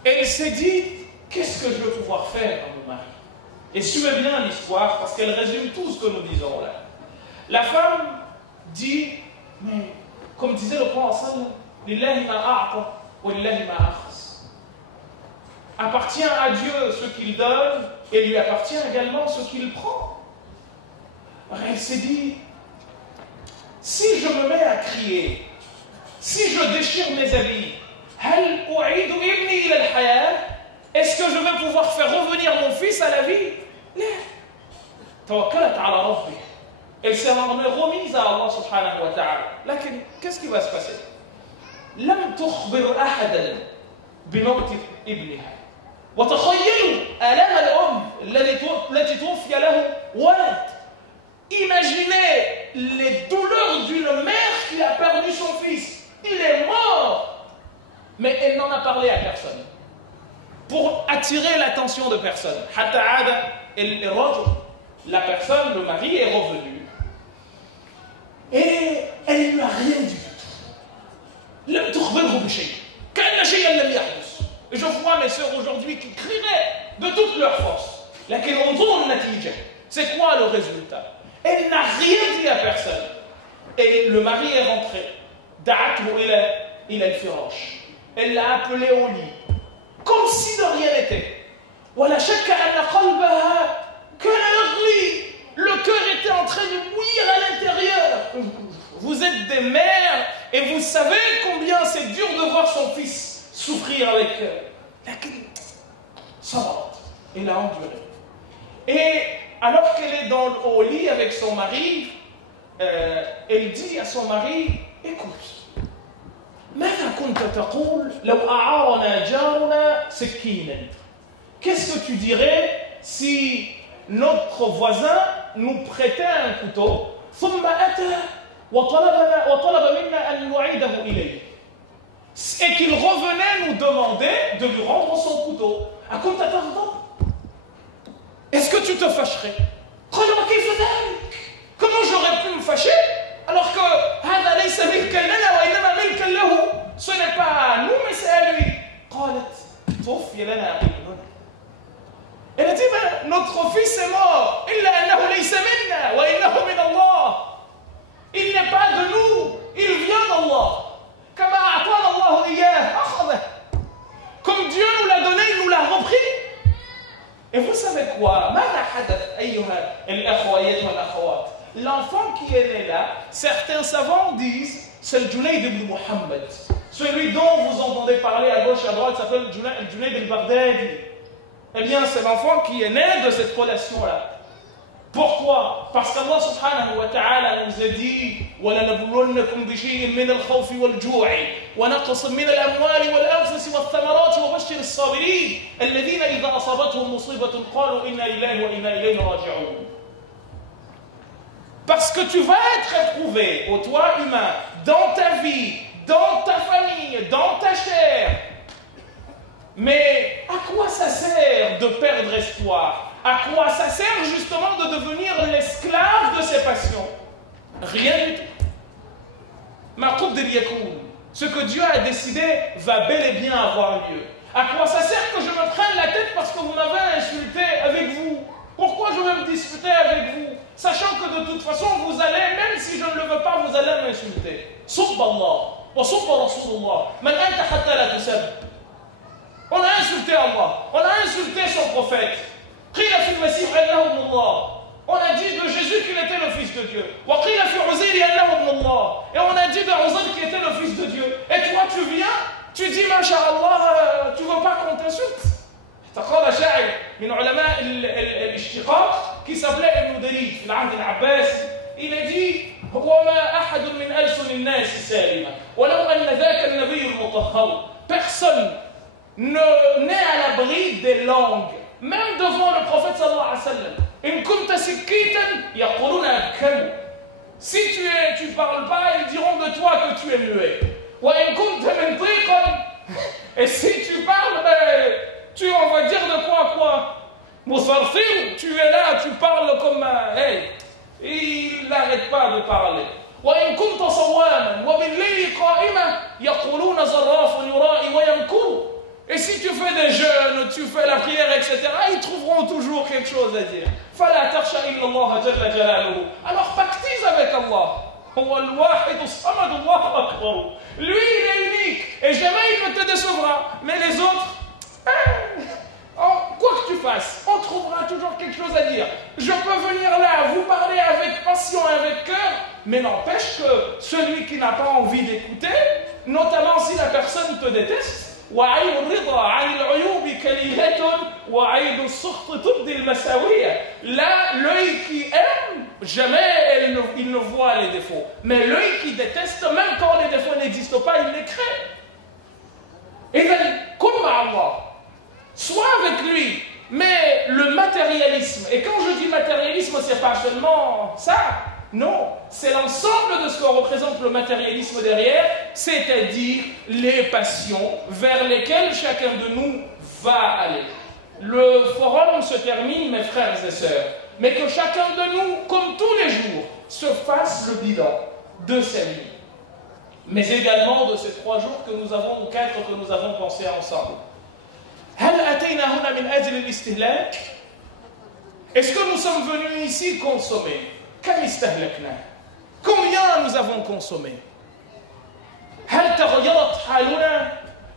Elle s'est dit, qu'est-ce que je vais pouvoir faire à mon mari? Et suivez bien l'histoire, parce qu'elle résume tout ce que nous disons là. La femme dit, mais comme disait le prophète, lillahi ma a'ta wa lillahi ma akhas. Appartient à Dieu ce qu'il donne, et lui appartient également ce qu'il prend. Alors elle s'est dit, si je me mets à crier, si je déchire mes habits, est-ce que je vais pouvoir faire revenir mon fils à la vie? Elle s'est remise à Allah subhanahu wa ta'ala. Là, qu'est-ce qui va se passer? لم تخبر أحدا بموت ابنها. وتخيلوا آلام الأم التي توفي له ولد. Imaginez les douleurs d'une mère qui a perdu son fils. Il est mort. Mais elle n'en a parlé à personne. Pour attirer l'attention de personne. La personne, le mari, est revenu. Et elle ne lui a rien dit. Et je vois mes sœurs aujourd'hui qui crieraient de toute leur force. C'est quoi le résultat? Elle n'a rien dit à personne. Et le mari est rentré. Il a le firoche. Elle l'a appelé au lit. Comme si de rien n'était. Le cœur était en train de bouillir à l'intérieur. Vous êtes des mères et vous savez combien c'est dur de voir son fils souffrir avec ça va. Elle a enduré. Et alors qu'elle est au lit avec son mari, elle dit à son mari, écoute, qu'est-ce que tu dirais si notre voisin nous prêtait un couteau et qu'il revenait nous demander de lui rendre son couteau? Est-ce que tu te fâcherais? Comment j'aurais pu me fâcher alors que ce n'est pas à nous mais c'est à lui? Elle a dit, notre fils est mort. Il n'est pas de nous, il vient d'Allah. Comme Dieu nous l'a donné, il nous l'a repris. Et vous savez quoi? L'enfant qui est né là, certains savants disent, c'est le Junayd ibn Muhammad. Celui dont vous entendez parler à gauche et à droite s'appelle Junayd al-Baghdadi. Eh bien, c'est l'enfant qui est né de cette relation-là. Pourquoi? Parce qu'Allah subhanahu wa ta'ala nous a dit وَلَنَبْلُوَنَّكُمْ بِشَيْءٍ مِّنَ الْخَوْفِ وَالْجُوعِ وَنَقْصٍ مِّنَ الْأَمْوَالِ وَالْأَنفُسِ وَالثَّمَرَاتِ وَبَشِّرِ الصَّابِرِينَ الَّذِينَ إِذَا أَصَابَتْهُمْ مُصِيبَةٌ قَالُوا إِنَّا لِلَّهِ وَإِنَّا إِلَيْهِ رَاجِعُونَ. Parce que tu vas être éprouvé, ô toi humain, dans ta vie, dans ta famille, dans ta chair. Mais à quoi ça sert de perdre espoir? À quoi ça sert justement de devenir l'esclave de ses passions? Rien du tout. Ce que Dieu a décidé va bel et bien avoir lieu. À quoi ça sert que je me prenne la tête parce que vous m'avez insulté avec vous? Pourquoi je vais me disputer avec vous? Sachant que de toute façon vous allez, même si je ne le veux pas, vous allez m'insulter. Subhanallah wa subha Rasulullah. Man anta hatta la tusab. On a insulté Allah, on a insulté son prophète. On a dit de Jésus qu'il était le fils de Dieu. Et on a dit de Uzayr qu'il était le fils de Dieu. Et toi tu viens, tu dis Masha'Allah, tu ne veux pas qu'on t'insulte. تقال شاعر من علماء الاشتقاق qui s'appelait Ibn Darid في العهد العباسي. Il a dit وما أحد من ألسن الناس سالما ولو أن ذاك النبي المطهر. Personne n'est à l'abri des langues, même devant le prophète sallallahu alayhi wa sallam. In kunta sikitan yaquluna abkamu. Si tu parles pas, ils diront de toi que tu es muet. Wa in kunta mintiqan. Et si tu parles, on va dire de quoi? Musarfir, tu es là, tu parles comme hey, il n'arrête pas de parler. Wa in kunta sawaman wa bil layli qa'ima yaquluna zarrafun yura'i wa yamkuru. Et si tu fais des jeûnes, tu fais la prière, etc., ils trouveront toujours quelque chose à dire. Alors pactise avec Allah. Lui, il est unique. Et jamais il ne te décevra. Mais les autres, quoi que tu fasses, on trouvera toujours quelque chose à dire. Je peux venir là, vous parler avec passion, avec cœur, mais n'empêche que celui qui n'a pas envie d'écouter, notamment si la personne te déteste, وعين الرضا عن العيوب كليلة وعين السخط تبدي المساوية. Là, l'œil qui aime, jamais il ne voit les défauts. Mais l'œil qui déteste, même quand les défauts n'existent pas, il les crée. Et bien, comme Allah, sois avec lui. Mais le matérialisme, et quand je dis matérialisme, c'est pas seulement ça. Non, c'est l'ensemble de ce que représente le matérialisme derrière, c'est-à-dire les passions vers lesquelles chacun de nous va aller. Le forum se termine, mes frères et sœurs, mais que chacun de nous, comme tous les jours, se fasse le bilan de sa vie, mais également de ces 3 jours que nous avons, ou 4 que nous avons pensé ensemble. Est-ce que nous sommes venus ici consommer? Combien nous avons consommé?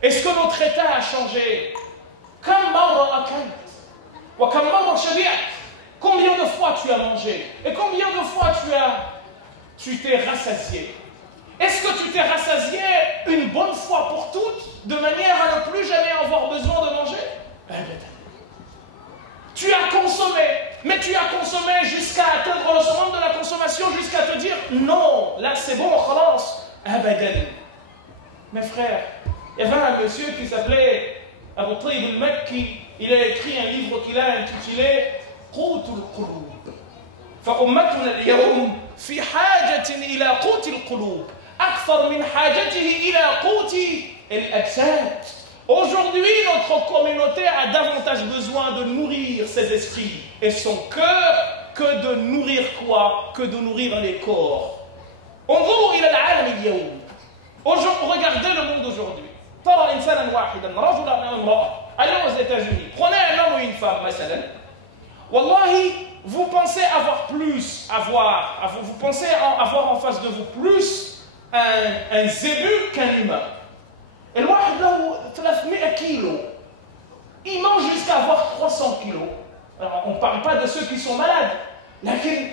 Est-ce que notre état a changé? Combien de fois tu as mangé? Et combien de fois tu t'es rassasié? Est-ce que tu t'es rassasié une bonne fois pour toutes, de manière à ne plus jamais avoir besoin de manger? Tu Tu as consommé, mais tu as consommé jusqu'à atteindre le summum de la consommation, jusqu'à te dire non, là c'est bon, khalas, abadan. Mes frères, il y avait un monsieur qui s'appelait Abu Tayyib al-Makki, il a écrit un livre qu'il a intitulé قوت القلوب. فأمتنا اليوم في حاجة إلى قوت القلوب أكثر من حاجته إلى قوت الأجساد. Aujourd'hui, notre communauté a davantage besoin de nourrir ses esprits et son cœur que de nourrir quoi? Que de nourrir les corps. انظروا إلى العالم اليوم. Regardez le monde aujourd'hui. ترى إنسانا واحدا رجلا أو امرأة. Allez aux États-Unis. Prenez un homme ou une femme, مثلا. Wallahi, vous pensez avoir plus, vous pensez avoir en face de vous plus un zébu qu'un humain. Et le واحد له 300 kilos. Il mange jusqu'à avoir 300 kilos. Alors, on ne parle pas de ceux qui sont malades. لكن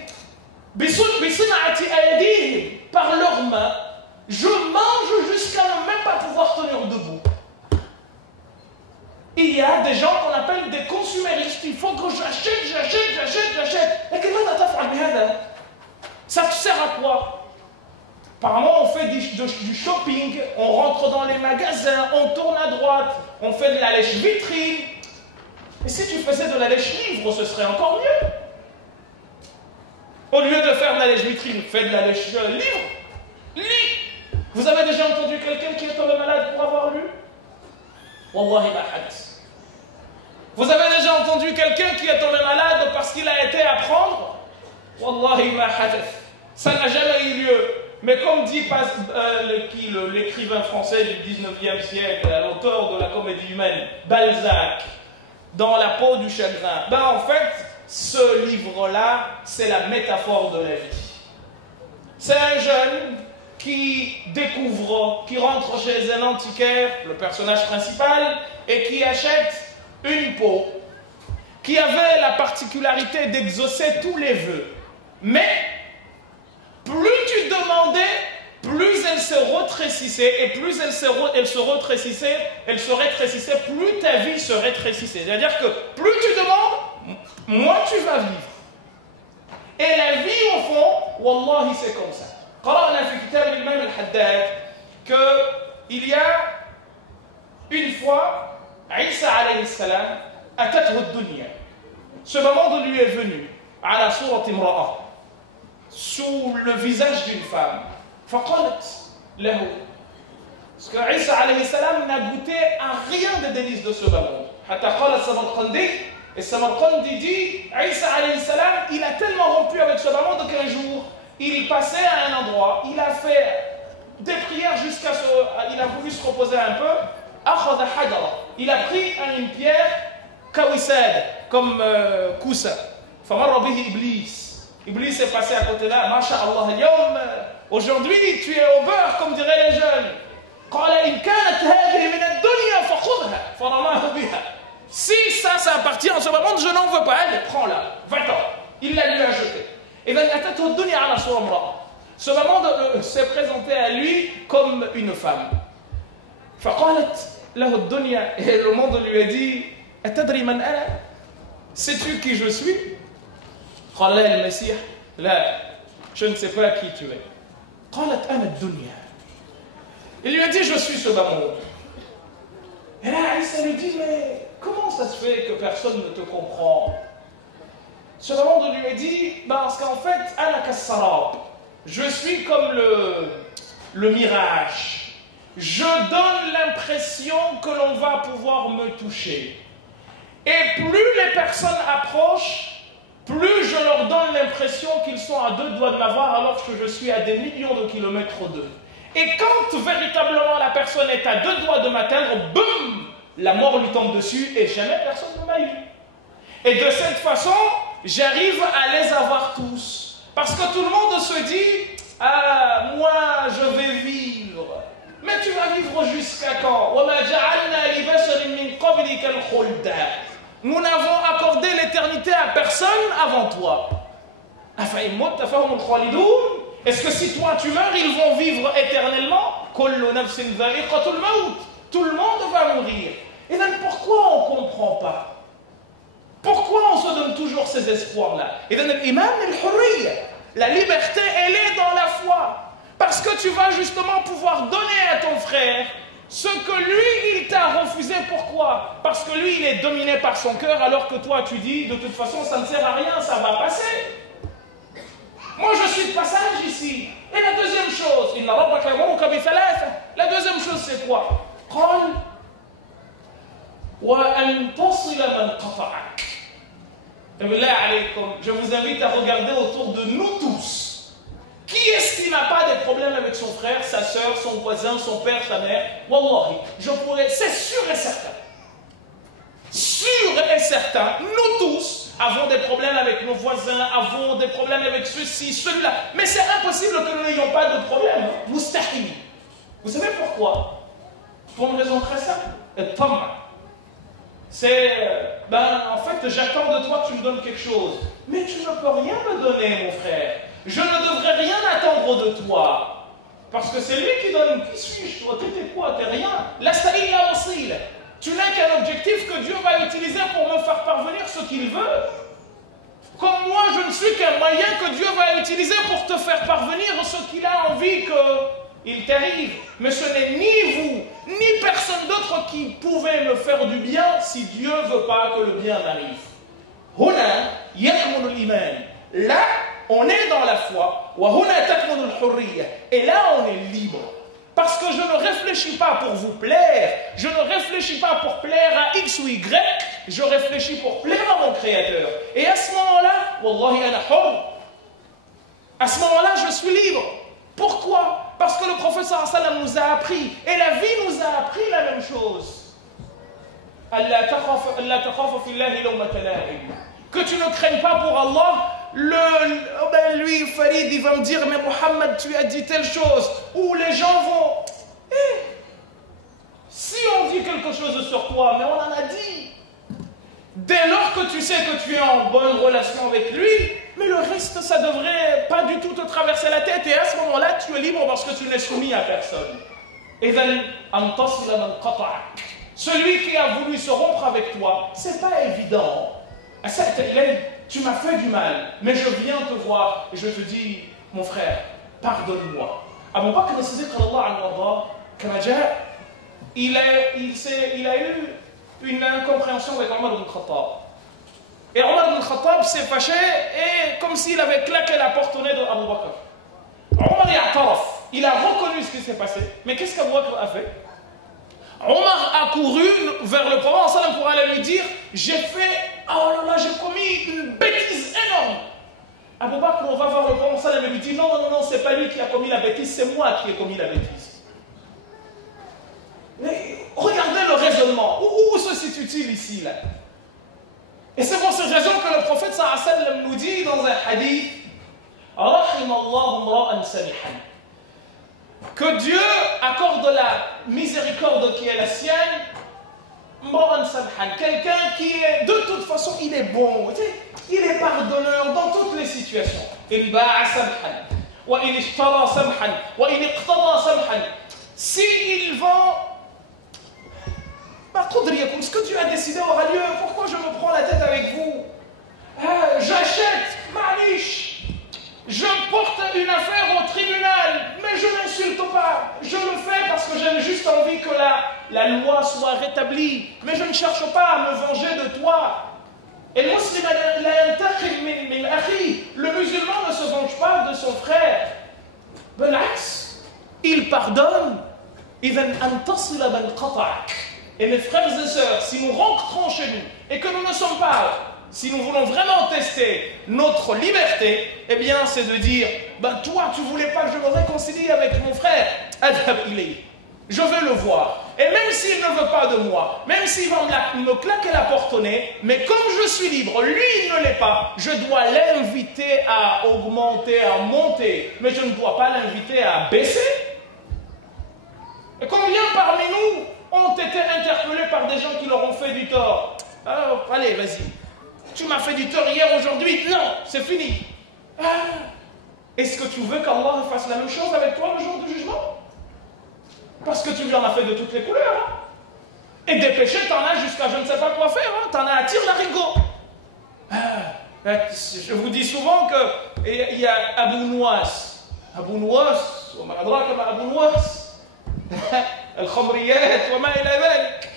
بصنعة أيديهم, par leurs mains, je mange jusqu'à ne même pas pouvoir tenir debout. Il y a des gens qu'on appelle des consuméristes. Il faut que j'achète. Ça te sert à quoi? Apparemment, on fait du shopping, on rentre dans les magasins, on tourne à droite, on fait de la lèche-vitrine. Et si tu faisais de la lèche-livre, ce serait encore mieux. Au lieu de faire de la lèche-vitrine, fais de la lèche-livre. Lis. Vous avez déjà entendu quelqu'un qui est tombé malade pour avoir lu? Wallahi ma hadith. Vous avez déjà entendu quelqu'un qui est tombé malade parce qu'il a été apprendre? Wallahi ma hadith. Ça n'a jamais eu lieu. Mais comme dit l'écrivain français du 19e siècle, l'auteur de la comédie humaine, Balzac, dans La peau du chagrin, en fait, ce livre-là, c'est la métaphore de la vie. C'est un jeune qui découvre, qui rentre chez un antiquaire, le personnage principal, et qui achète une peau qui avait la particularité d'exaucer tous les vœux. Mais plus tu demandais, plus elle se rétrécissait, et plus elle se rétrécissait, plus ta vie se rétrécissait. C'est-à-dire que plus tu demandes, moins tu vas vivre. Et la vie, au fond, wallahi, c'est comme ça. قرأنا في كتاب الإمام الحداد qu'il y a une fois, Isa alayhi salam, أتته الدنيا. Ce moment lui est venu, على صورة امرأة, sous le visage d'une femme. فقالت له. Parce que Isa alayhi salam n'a goûté à rien des délices de ce monde. حتى قال السمرقندي, et Samarqandi dit, Isa alayhi salam, il a tellement rompu avec ce monde qu'un jour, il passait à un endroit, il a fait des prières jusqu'à ce... Il a voulu se reposer un peu. Il a pris une pierre, kawissad, comme koussa. Iblis est passé à côté là. Masha'Allah, aujourd'hui tu es au beurre, comme diraient les jeunes. Si ça appartient en ce moment, je n'en veux pas. Allez, prends-la, va-t'en. Il la lui a jeté. Et ce moment s'est présenté à lui comme une femme. Et le monde lui a dit, sais-tu qui je suis? Je ne sais pas qui tu es. Il lui a dit, je suis ce bas monde. Et là, Isa lui dit, mais comment ça se fait que personne ne te comprend? Ce moment lui a dit, parce qu'en fait, ana kassarab, je suis comme le mirage. Je donne l'impression que l'on va pouvoir me toucher. Et plus les personnes approchent, plus je leur donne l'impression qu'ils sont à 2 doigts de m'avoir alors que je suis à des millions de kilomètres d'eux. Et quand véritablement la personne est à 2 doigts de m'atteindre, boum, la mort lui tombe dessus et jamais personne ne m'a eu. Et de cette façon, j'arrive à les avoir tous. Parce que tout le monde se dit, ah, moi je vais vivre. Mais tu vas vivre jusqu'à quand? Nous n'avons accordé l'éternité à personne avant toi. Est-ce que si toi tu meurs, ils vont vivre éternellement? Tout le monde va mourir. Et donc pourquoi on ne comprend pas? Pourquoi Pourquoi on se donne toujours ces espoirs-là? Et dans l'imam al-hurriya, la liberté, elle est dans la foi. Parce que tu vas justement pouvoir donner à ton frère ce que lui, il t'a refusé. Pourquoi? Parce que lui, il est dominé par son cœur, alors que toi, tu dis, de toute façon, ça ne sert à rien, ça va passer. Moi, je suis de passage ici. Et la deuxième chose, la deuxième chose, c'est quoi? Je vous invite à regarder autour de nous tous. Qui est-ce qui n'a pas de problème avec son frère, sa soeur, son voisin, son père, sa mère? Wallahi, je pourrais, c'est sûr et certain. Sûr et certain, nous tous avons des problèmes avec nos voisins, avons des problèmes avec ceci, celui-là. Mais c'est impossible que nous n'ayons pas de problème. Mustahil. Vous savez pourquoi? Pour une raison très simple. C'est, en fait, j'attends de toi que tu me donnes quelque chose. Mais tu ne peux rien me donner, mon frère. Je ne devrais rien attendre de toi. Parce que c'est lui qui donne. Qui suis-je? Toi, t'es quoi? T'es rien. L'asta'illa wasil. Tu n'as qu'un objectif que Dieu va utiliser pour me faire parvenir ce qu'il veut. Comme moi, je ne suis qu'un moyen que Dieu va utiliser pour te faire parvenir ce qu'il a envie qu'il t'arrive. Mais ce n'est ni vous, ni personne d'autre qui pouvait me faire du bien si Dieu ne veut pas que le bien m'arrive. Huna yakmulu l'iman. Là, on est dans la foi. Wa huna takmulu al-hurriya. Et là, on est libre. Parce que je ne réfléchis pas pour vous plaire, je ne réfléchis pas pour plaire à X ou Y, je réfléchis pour plaire à mon Créateur. Et à ce moment-là, Wallahi ana hur. À ce moment-là, je suis libre. Pourquoi? Parce que le prophète sallallahu alayhi wa sallam nous a appris, et la vie nous a appris la même chose. Allah takhafu fillahi lawmata la'im. Que tu ne craignes pas pour Allah. Lui, Farid, il va me dire, mais Mohammed, tu as dit telle chose, ou les gens vont, si on dit quelque chose sur toi, mais on en a dit, dès lors que tu sais que tu es en bonne relation avec lui, mais le reste, ça devrait pas du tout te traverser la tête, et à ce moment-là, tu es libre parce que tu n'es soumis à personne. Et celui qui a voulu se rompre avec toi, c'est pas évident. Tu m'as fait du mal, mais je viens te voir et je te dis, mon frère, pardonne-moi. Abu Bakr as-Siddiq, il a eu une incompréhension avec Omar ibn Khattab. Et Omar ibn Khattab s'est fâché et comme s'il avait claqué la porte au nez de Abu Bakr. Omar il a reconnu ce qui s'est passé, mais qu'est-ce qu'Abu Bakr a fait? Omar a couru vers le prophète pour aller lui dire, j'ai commis une bêtise énorme. Abu Bakr, on va voir le prophète et lui dit, non, c'est pas lui qui a commis la bêtise, c'est moi qui ai commis la bêtise. Mais regardez le raisonnement, où se situe-t-il ici là? Et c'est pour cette raison que le prophète sallallahu alayhi wa sallam nous dit dans un hadith, Rahimallahu mra'an samihan. Que Dieu accorde la miséricorde qui est la sienne, quelqu'un qui est, de toute façon, il est bon, il est pardonneur dans toutes les situations. S'il vend, ce que Dieu a décidé aura lieu, pourquoi je me prends la tête avec vous? J'achète, maniche. Je porte une affaire au tribunal, mais je n'insulte pas. Je le fais parce que j'ai juste envie que la loi soit rétablie. Mais je ne cherche pas à me venger de toi. Et le musulman ne se venge pas de son frère. Il pardonne. Et mes frères et sœurs, si nous rentrons chez nous et que nous ne sommes pas... Si nous voulons vraiment tester notre liberté, eh bien c'est de dire, toi tu voulais pas que je me réconcilie avec mon frère, je vais le voir. Et même s'il ne veut pas de moi, même s'il va me claquer la porte au nez, mais comme je suis libre, lui il ne l'est pas, je dois l'inviter à augmenter, à monter, mais je ne dois pas l'inviter à baisser. Et combien parmi nous ont été interpellés par des gens qui leur ont fait du tort? Alors, allez, vas-y. Tu m'as fait du tort hier, aujourd'hui, non, c'est fini. Est-ce que tu veux qu'Allah fasse la même chose avec toi le jour du jugement? Parce que tu lui en as fait de toutes les couleurs. Et des péchés, t'en as jusqu'à je ne sais pas quoi faire. T'en as à tir l'arigot. Je vous dis souvent qu'il y a Abu Nouas. Abu Nouas, وما أدراك ما Abu Nouas. Al-Khamriyat, وما إلى ذلك.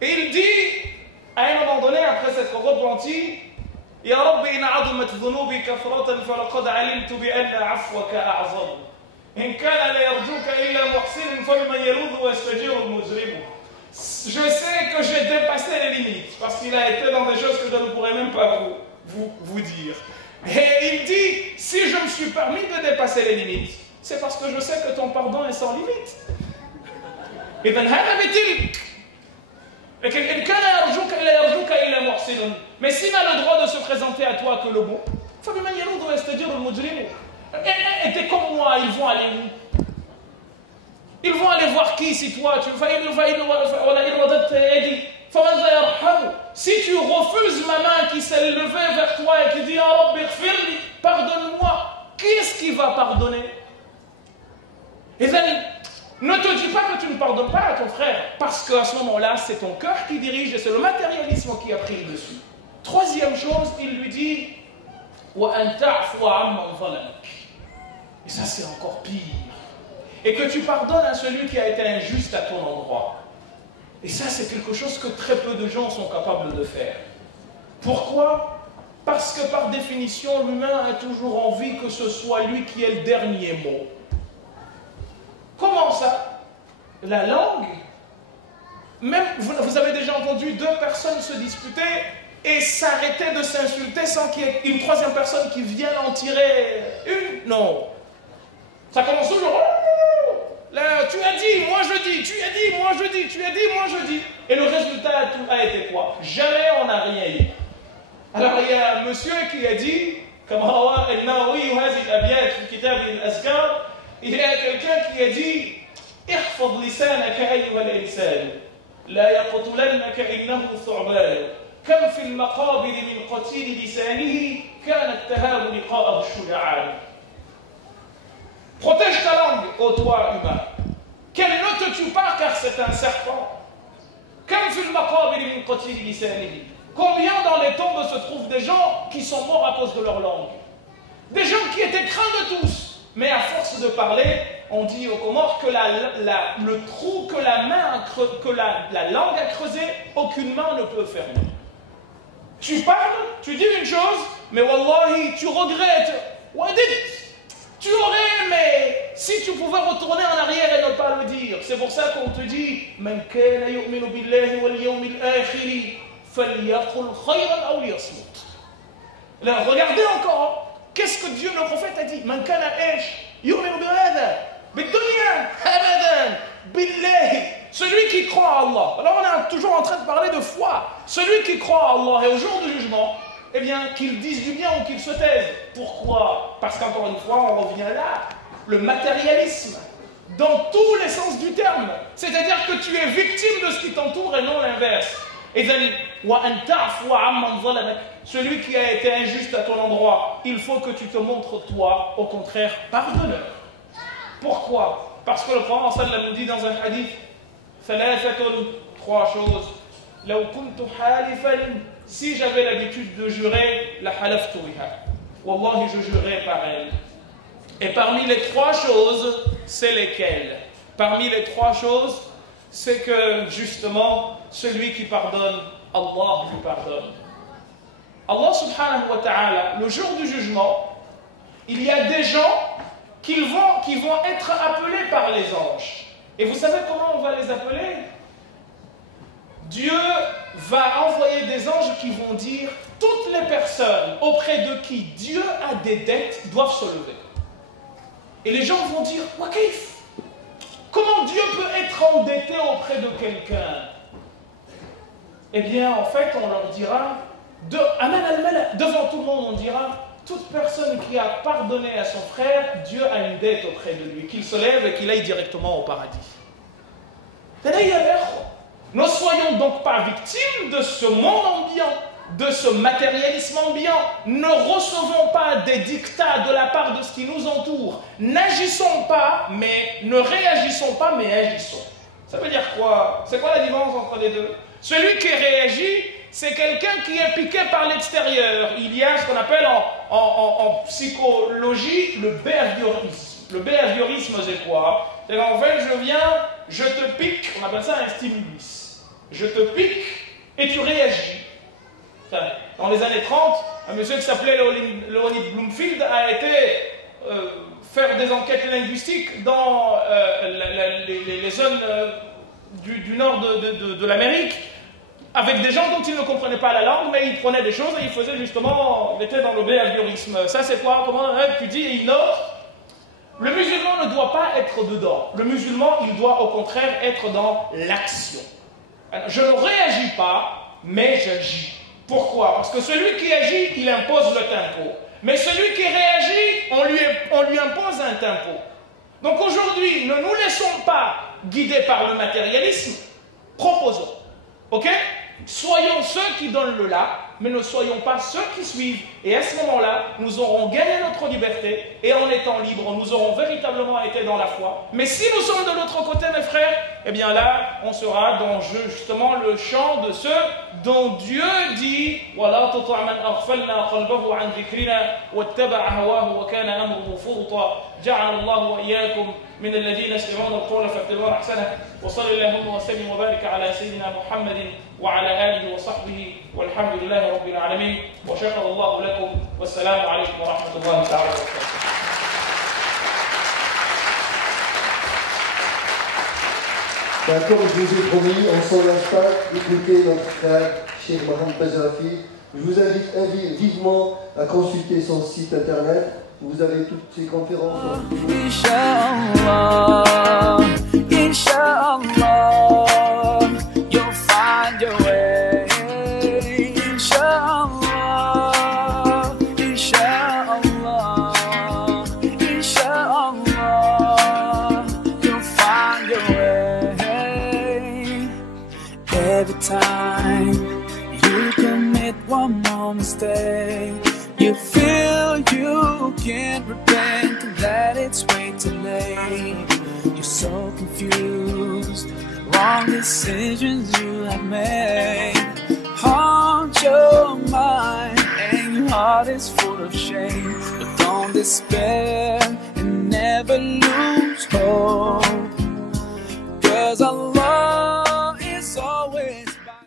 Et il dit, à un moment donné, après s'être repenti, يا رب إن عظمت ذنوبي كثرة فلقد علمت بأن عفوك أعظم. إن كان لا يرجوك إلا محسن فلمن يلوذ ويستجير المجرم. Je sais que j'ai dépassé les limites, parce qu'il a été dans des choses que je ne pourrais même pas vous dire. Et il dit, si je me suis permis de dépasser les limites, c'est parce que je sais que ton pardon est sans limite. Et bien, mais s'il n'a le droit de se présenter à toi que le bon, et t'es comme moi, ils vont aller où? Ils vont aller voir qui si toi tu si tu refuses ma main qui s'est levée vers toi et qui dit pardonne-moi, qui est-ce qui va pardonner? Et ne te dis pas que tu ne pardonnes pas à ton frère, parce qu'à ce moment-là, c'est ton cœur qui dirige et c'est le matérialisme qui a pris le dessus. Troisième chose, il lui dit et ça c'est encore pire. Et que tu pardonnes à celui qui a été injuste à ton endroit. Et ça, c'est quelque chose que très peu de gens sont capables de faire. Pourquoi? Parce que par définition, l'humain a toujours envie que ce soit lui qui ait le dernier mot. Comment ça? La langue, même vous avez déjà entendu deux personnes se disputer et s'arrêter de s'insulter sans qu'il y ait une troisième personne qui vienne en tirer une? Non. Ça commence toujours. Là, tu as dit, moi je dis, tu as dit, moi je dis, tu as dit, moi je dis. Et le résultat a été quoi? Jamais on n'a rien eu. Alors il y a un monsieur qui a dit, comme Rawa el-Nawawi ou Hazi al-Abiyat fi kitab al-Azkar, il y a quelqu'un qui a dit احفظ لسانك أيها الإنسان لا يقتلنك إنه ثعبان كم في المقابر من قتيل لسانه كان التهاب لقاءه الشجعان. Protège ta langue, ô toi humain, qu'elle ne te tue pas car c'est un serpent. كم في المقابر من قتيل لسانه. Combien dans les tombes se trouvent des gens qui sont morts à cause de leur langue? Des gens qui étaient craints de tous, mais à force de parler, on dit aux Comores que le trou que la langue a creusé, aucune main ne peut fermer. Tu parles, tu dis une chose, mais wallahi, tu regrettes. Tu aurais aimé si tu pouvais retourner en arrière et ne pas le dire. C'est pour ça qu'on te dit Man kana yu'minu billahi wal yawmil akhir falyaqul khayran aw liyasmut. Là, regardez encore. Qu'est-ce que Dieu, le prophète, a dit? Man kana yu'minu bihadha bid-dunya abadan billahi. Celui qui croit à Allah. Alors on est toujours en train de parler de foi. Celui qui croit à Allah et au jour du jugement, eh bien, qu'il dise du bien ou qu'il se taise. Pourquoi? Parce qu'encore une fois, on revient là, le matérialisme, dans tous les sens du terme. C'est-à-dire que tu es victime de ce qui t'entoure et non l'inverse. Et celui qui a été injuste à ton endroit, il faut que tu te montres toi, au contraire, pardonneur. Pourquoi? Parce que le Coran nous dit dans un hadith, trois choses. Si j'avais l'habitude de jurer, la halaftu biha. Wallahi, je jurerais par elle. Et parmi les trois choses, c'est lesquelles? Parmi les trois choses, c'est que justement, celui qui pardonne, Allah lui pardonne. Allah subhanahu wa ta'ala, le jour du jugement, il y a des gens qui vont être appelés par les anges. Et vous savez comment on va les appeler? Dieu va envoyer des anges qui vont dire toutes les personnes auprès de qui Dieu a des dettes doivent se lever. Et les gens vont dire Wakif, comment Dieu peut être endetté auprès de quelqu'un? Eh bien, en fait, on leur dira devant tout le monde, on dira toute personne qui a pardonné à son frère, Dieu a une dette auprès de lui, qu'il se lève et qu'il aille directement au paradis. Ne soyons donc pas victimes de ce monde ambiant, de ce matérialisme ambiant. Ne recevons pas des dictats de la part de ce qui nous entoure. N'agissons pas, mais ne réagissons pas, mais agissons. Ça veut dire quoi? C'est quoi la différence entre les deux? Celui qui réagit, c'est quelqu'un qui est piqué par l'extérieur. Il y a ce qu'on appelle en psychologie le behaviorisme. Le behaviorisme, c'est quoi? C'est qu'en fait, je viens, je te pique, on appelle ça un stimulus. Je te pique et tu réagis. Dans les années 30, un monsieur qui s'appelait Leonid Bloomfield a été faire des enquêtes linguistiques dans les zones du nord de l'Amérique, avec des gens dont il ne comprenait pas la langue, mais il prenait des choses et il faisait justement, il était dans le behaviorisme. Ça c'est quoi? Comment tu dis? Et il note, le musulman ne doit pas être dedans. Le musulman, il doit au contraire être dans l'action. Je ne réagis pas, mais j'agis. Pourquoi? Parce que celui qui agit, il impose le tempo. Mais celui qui réagit, on lui impose un tempo. Donc aujourd'hui, ne nous laissons pas guider par le matérialisme, proposons. Ok? Soyons ceux qui donnent le là, mais ne soyons pas ceux qui suivent. Et à ce moment-là, nous aurons gagné notre liberté, et en étant libres, nous aurons véritablement été dans la foi. Mais si nous sommes de l'autre côté, mes frères, eh bien là, on sera dans justement le champ de ceux dont Dieu dit وَلَا تُطِعْ مَنْ أَغْفَلْنَا قَلْبَهُ عَنْ ذِكْرِنَا وَاتَّبَعَ هَوَاهُ وَكَانَ أَمْرُهُ فُرُطًا جعل الله وإياكم من الذين يستمعون القول فيتبعون أحسنه وصلى اللهم وسلم وبارك على سيدنا محمد وعلى آله وصحبه والحمد لله رب العالمين وشكر الله لكم والسلام عليكم ورحمة الله تعالى وبركاته. Comme je vous ai promis, on ne s'engage pas d'écouter notre frère Cheikh Mohamed Bazrafi. Je vous invite vivement à consulter son site internet. Vous avez toutes ces conférences. Inch'Allah, Inch'Allah, you'll find your way. Inch'Allah, Inch'Allah, Inch'Allah, you'll find your way. Every time you commit one more mistake, you feel you can't repent and that it's way too late. You're so confused, wrong decisions you have made haunt your mind and your heart is full of shame. But don't despair.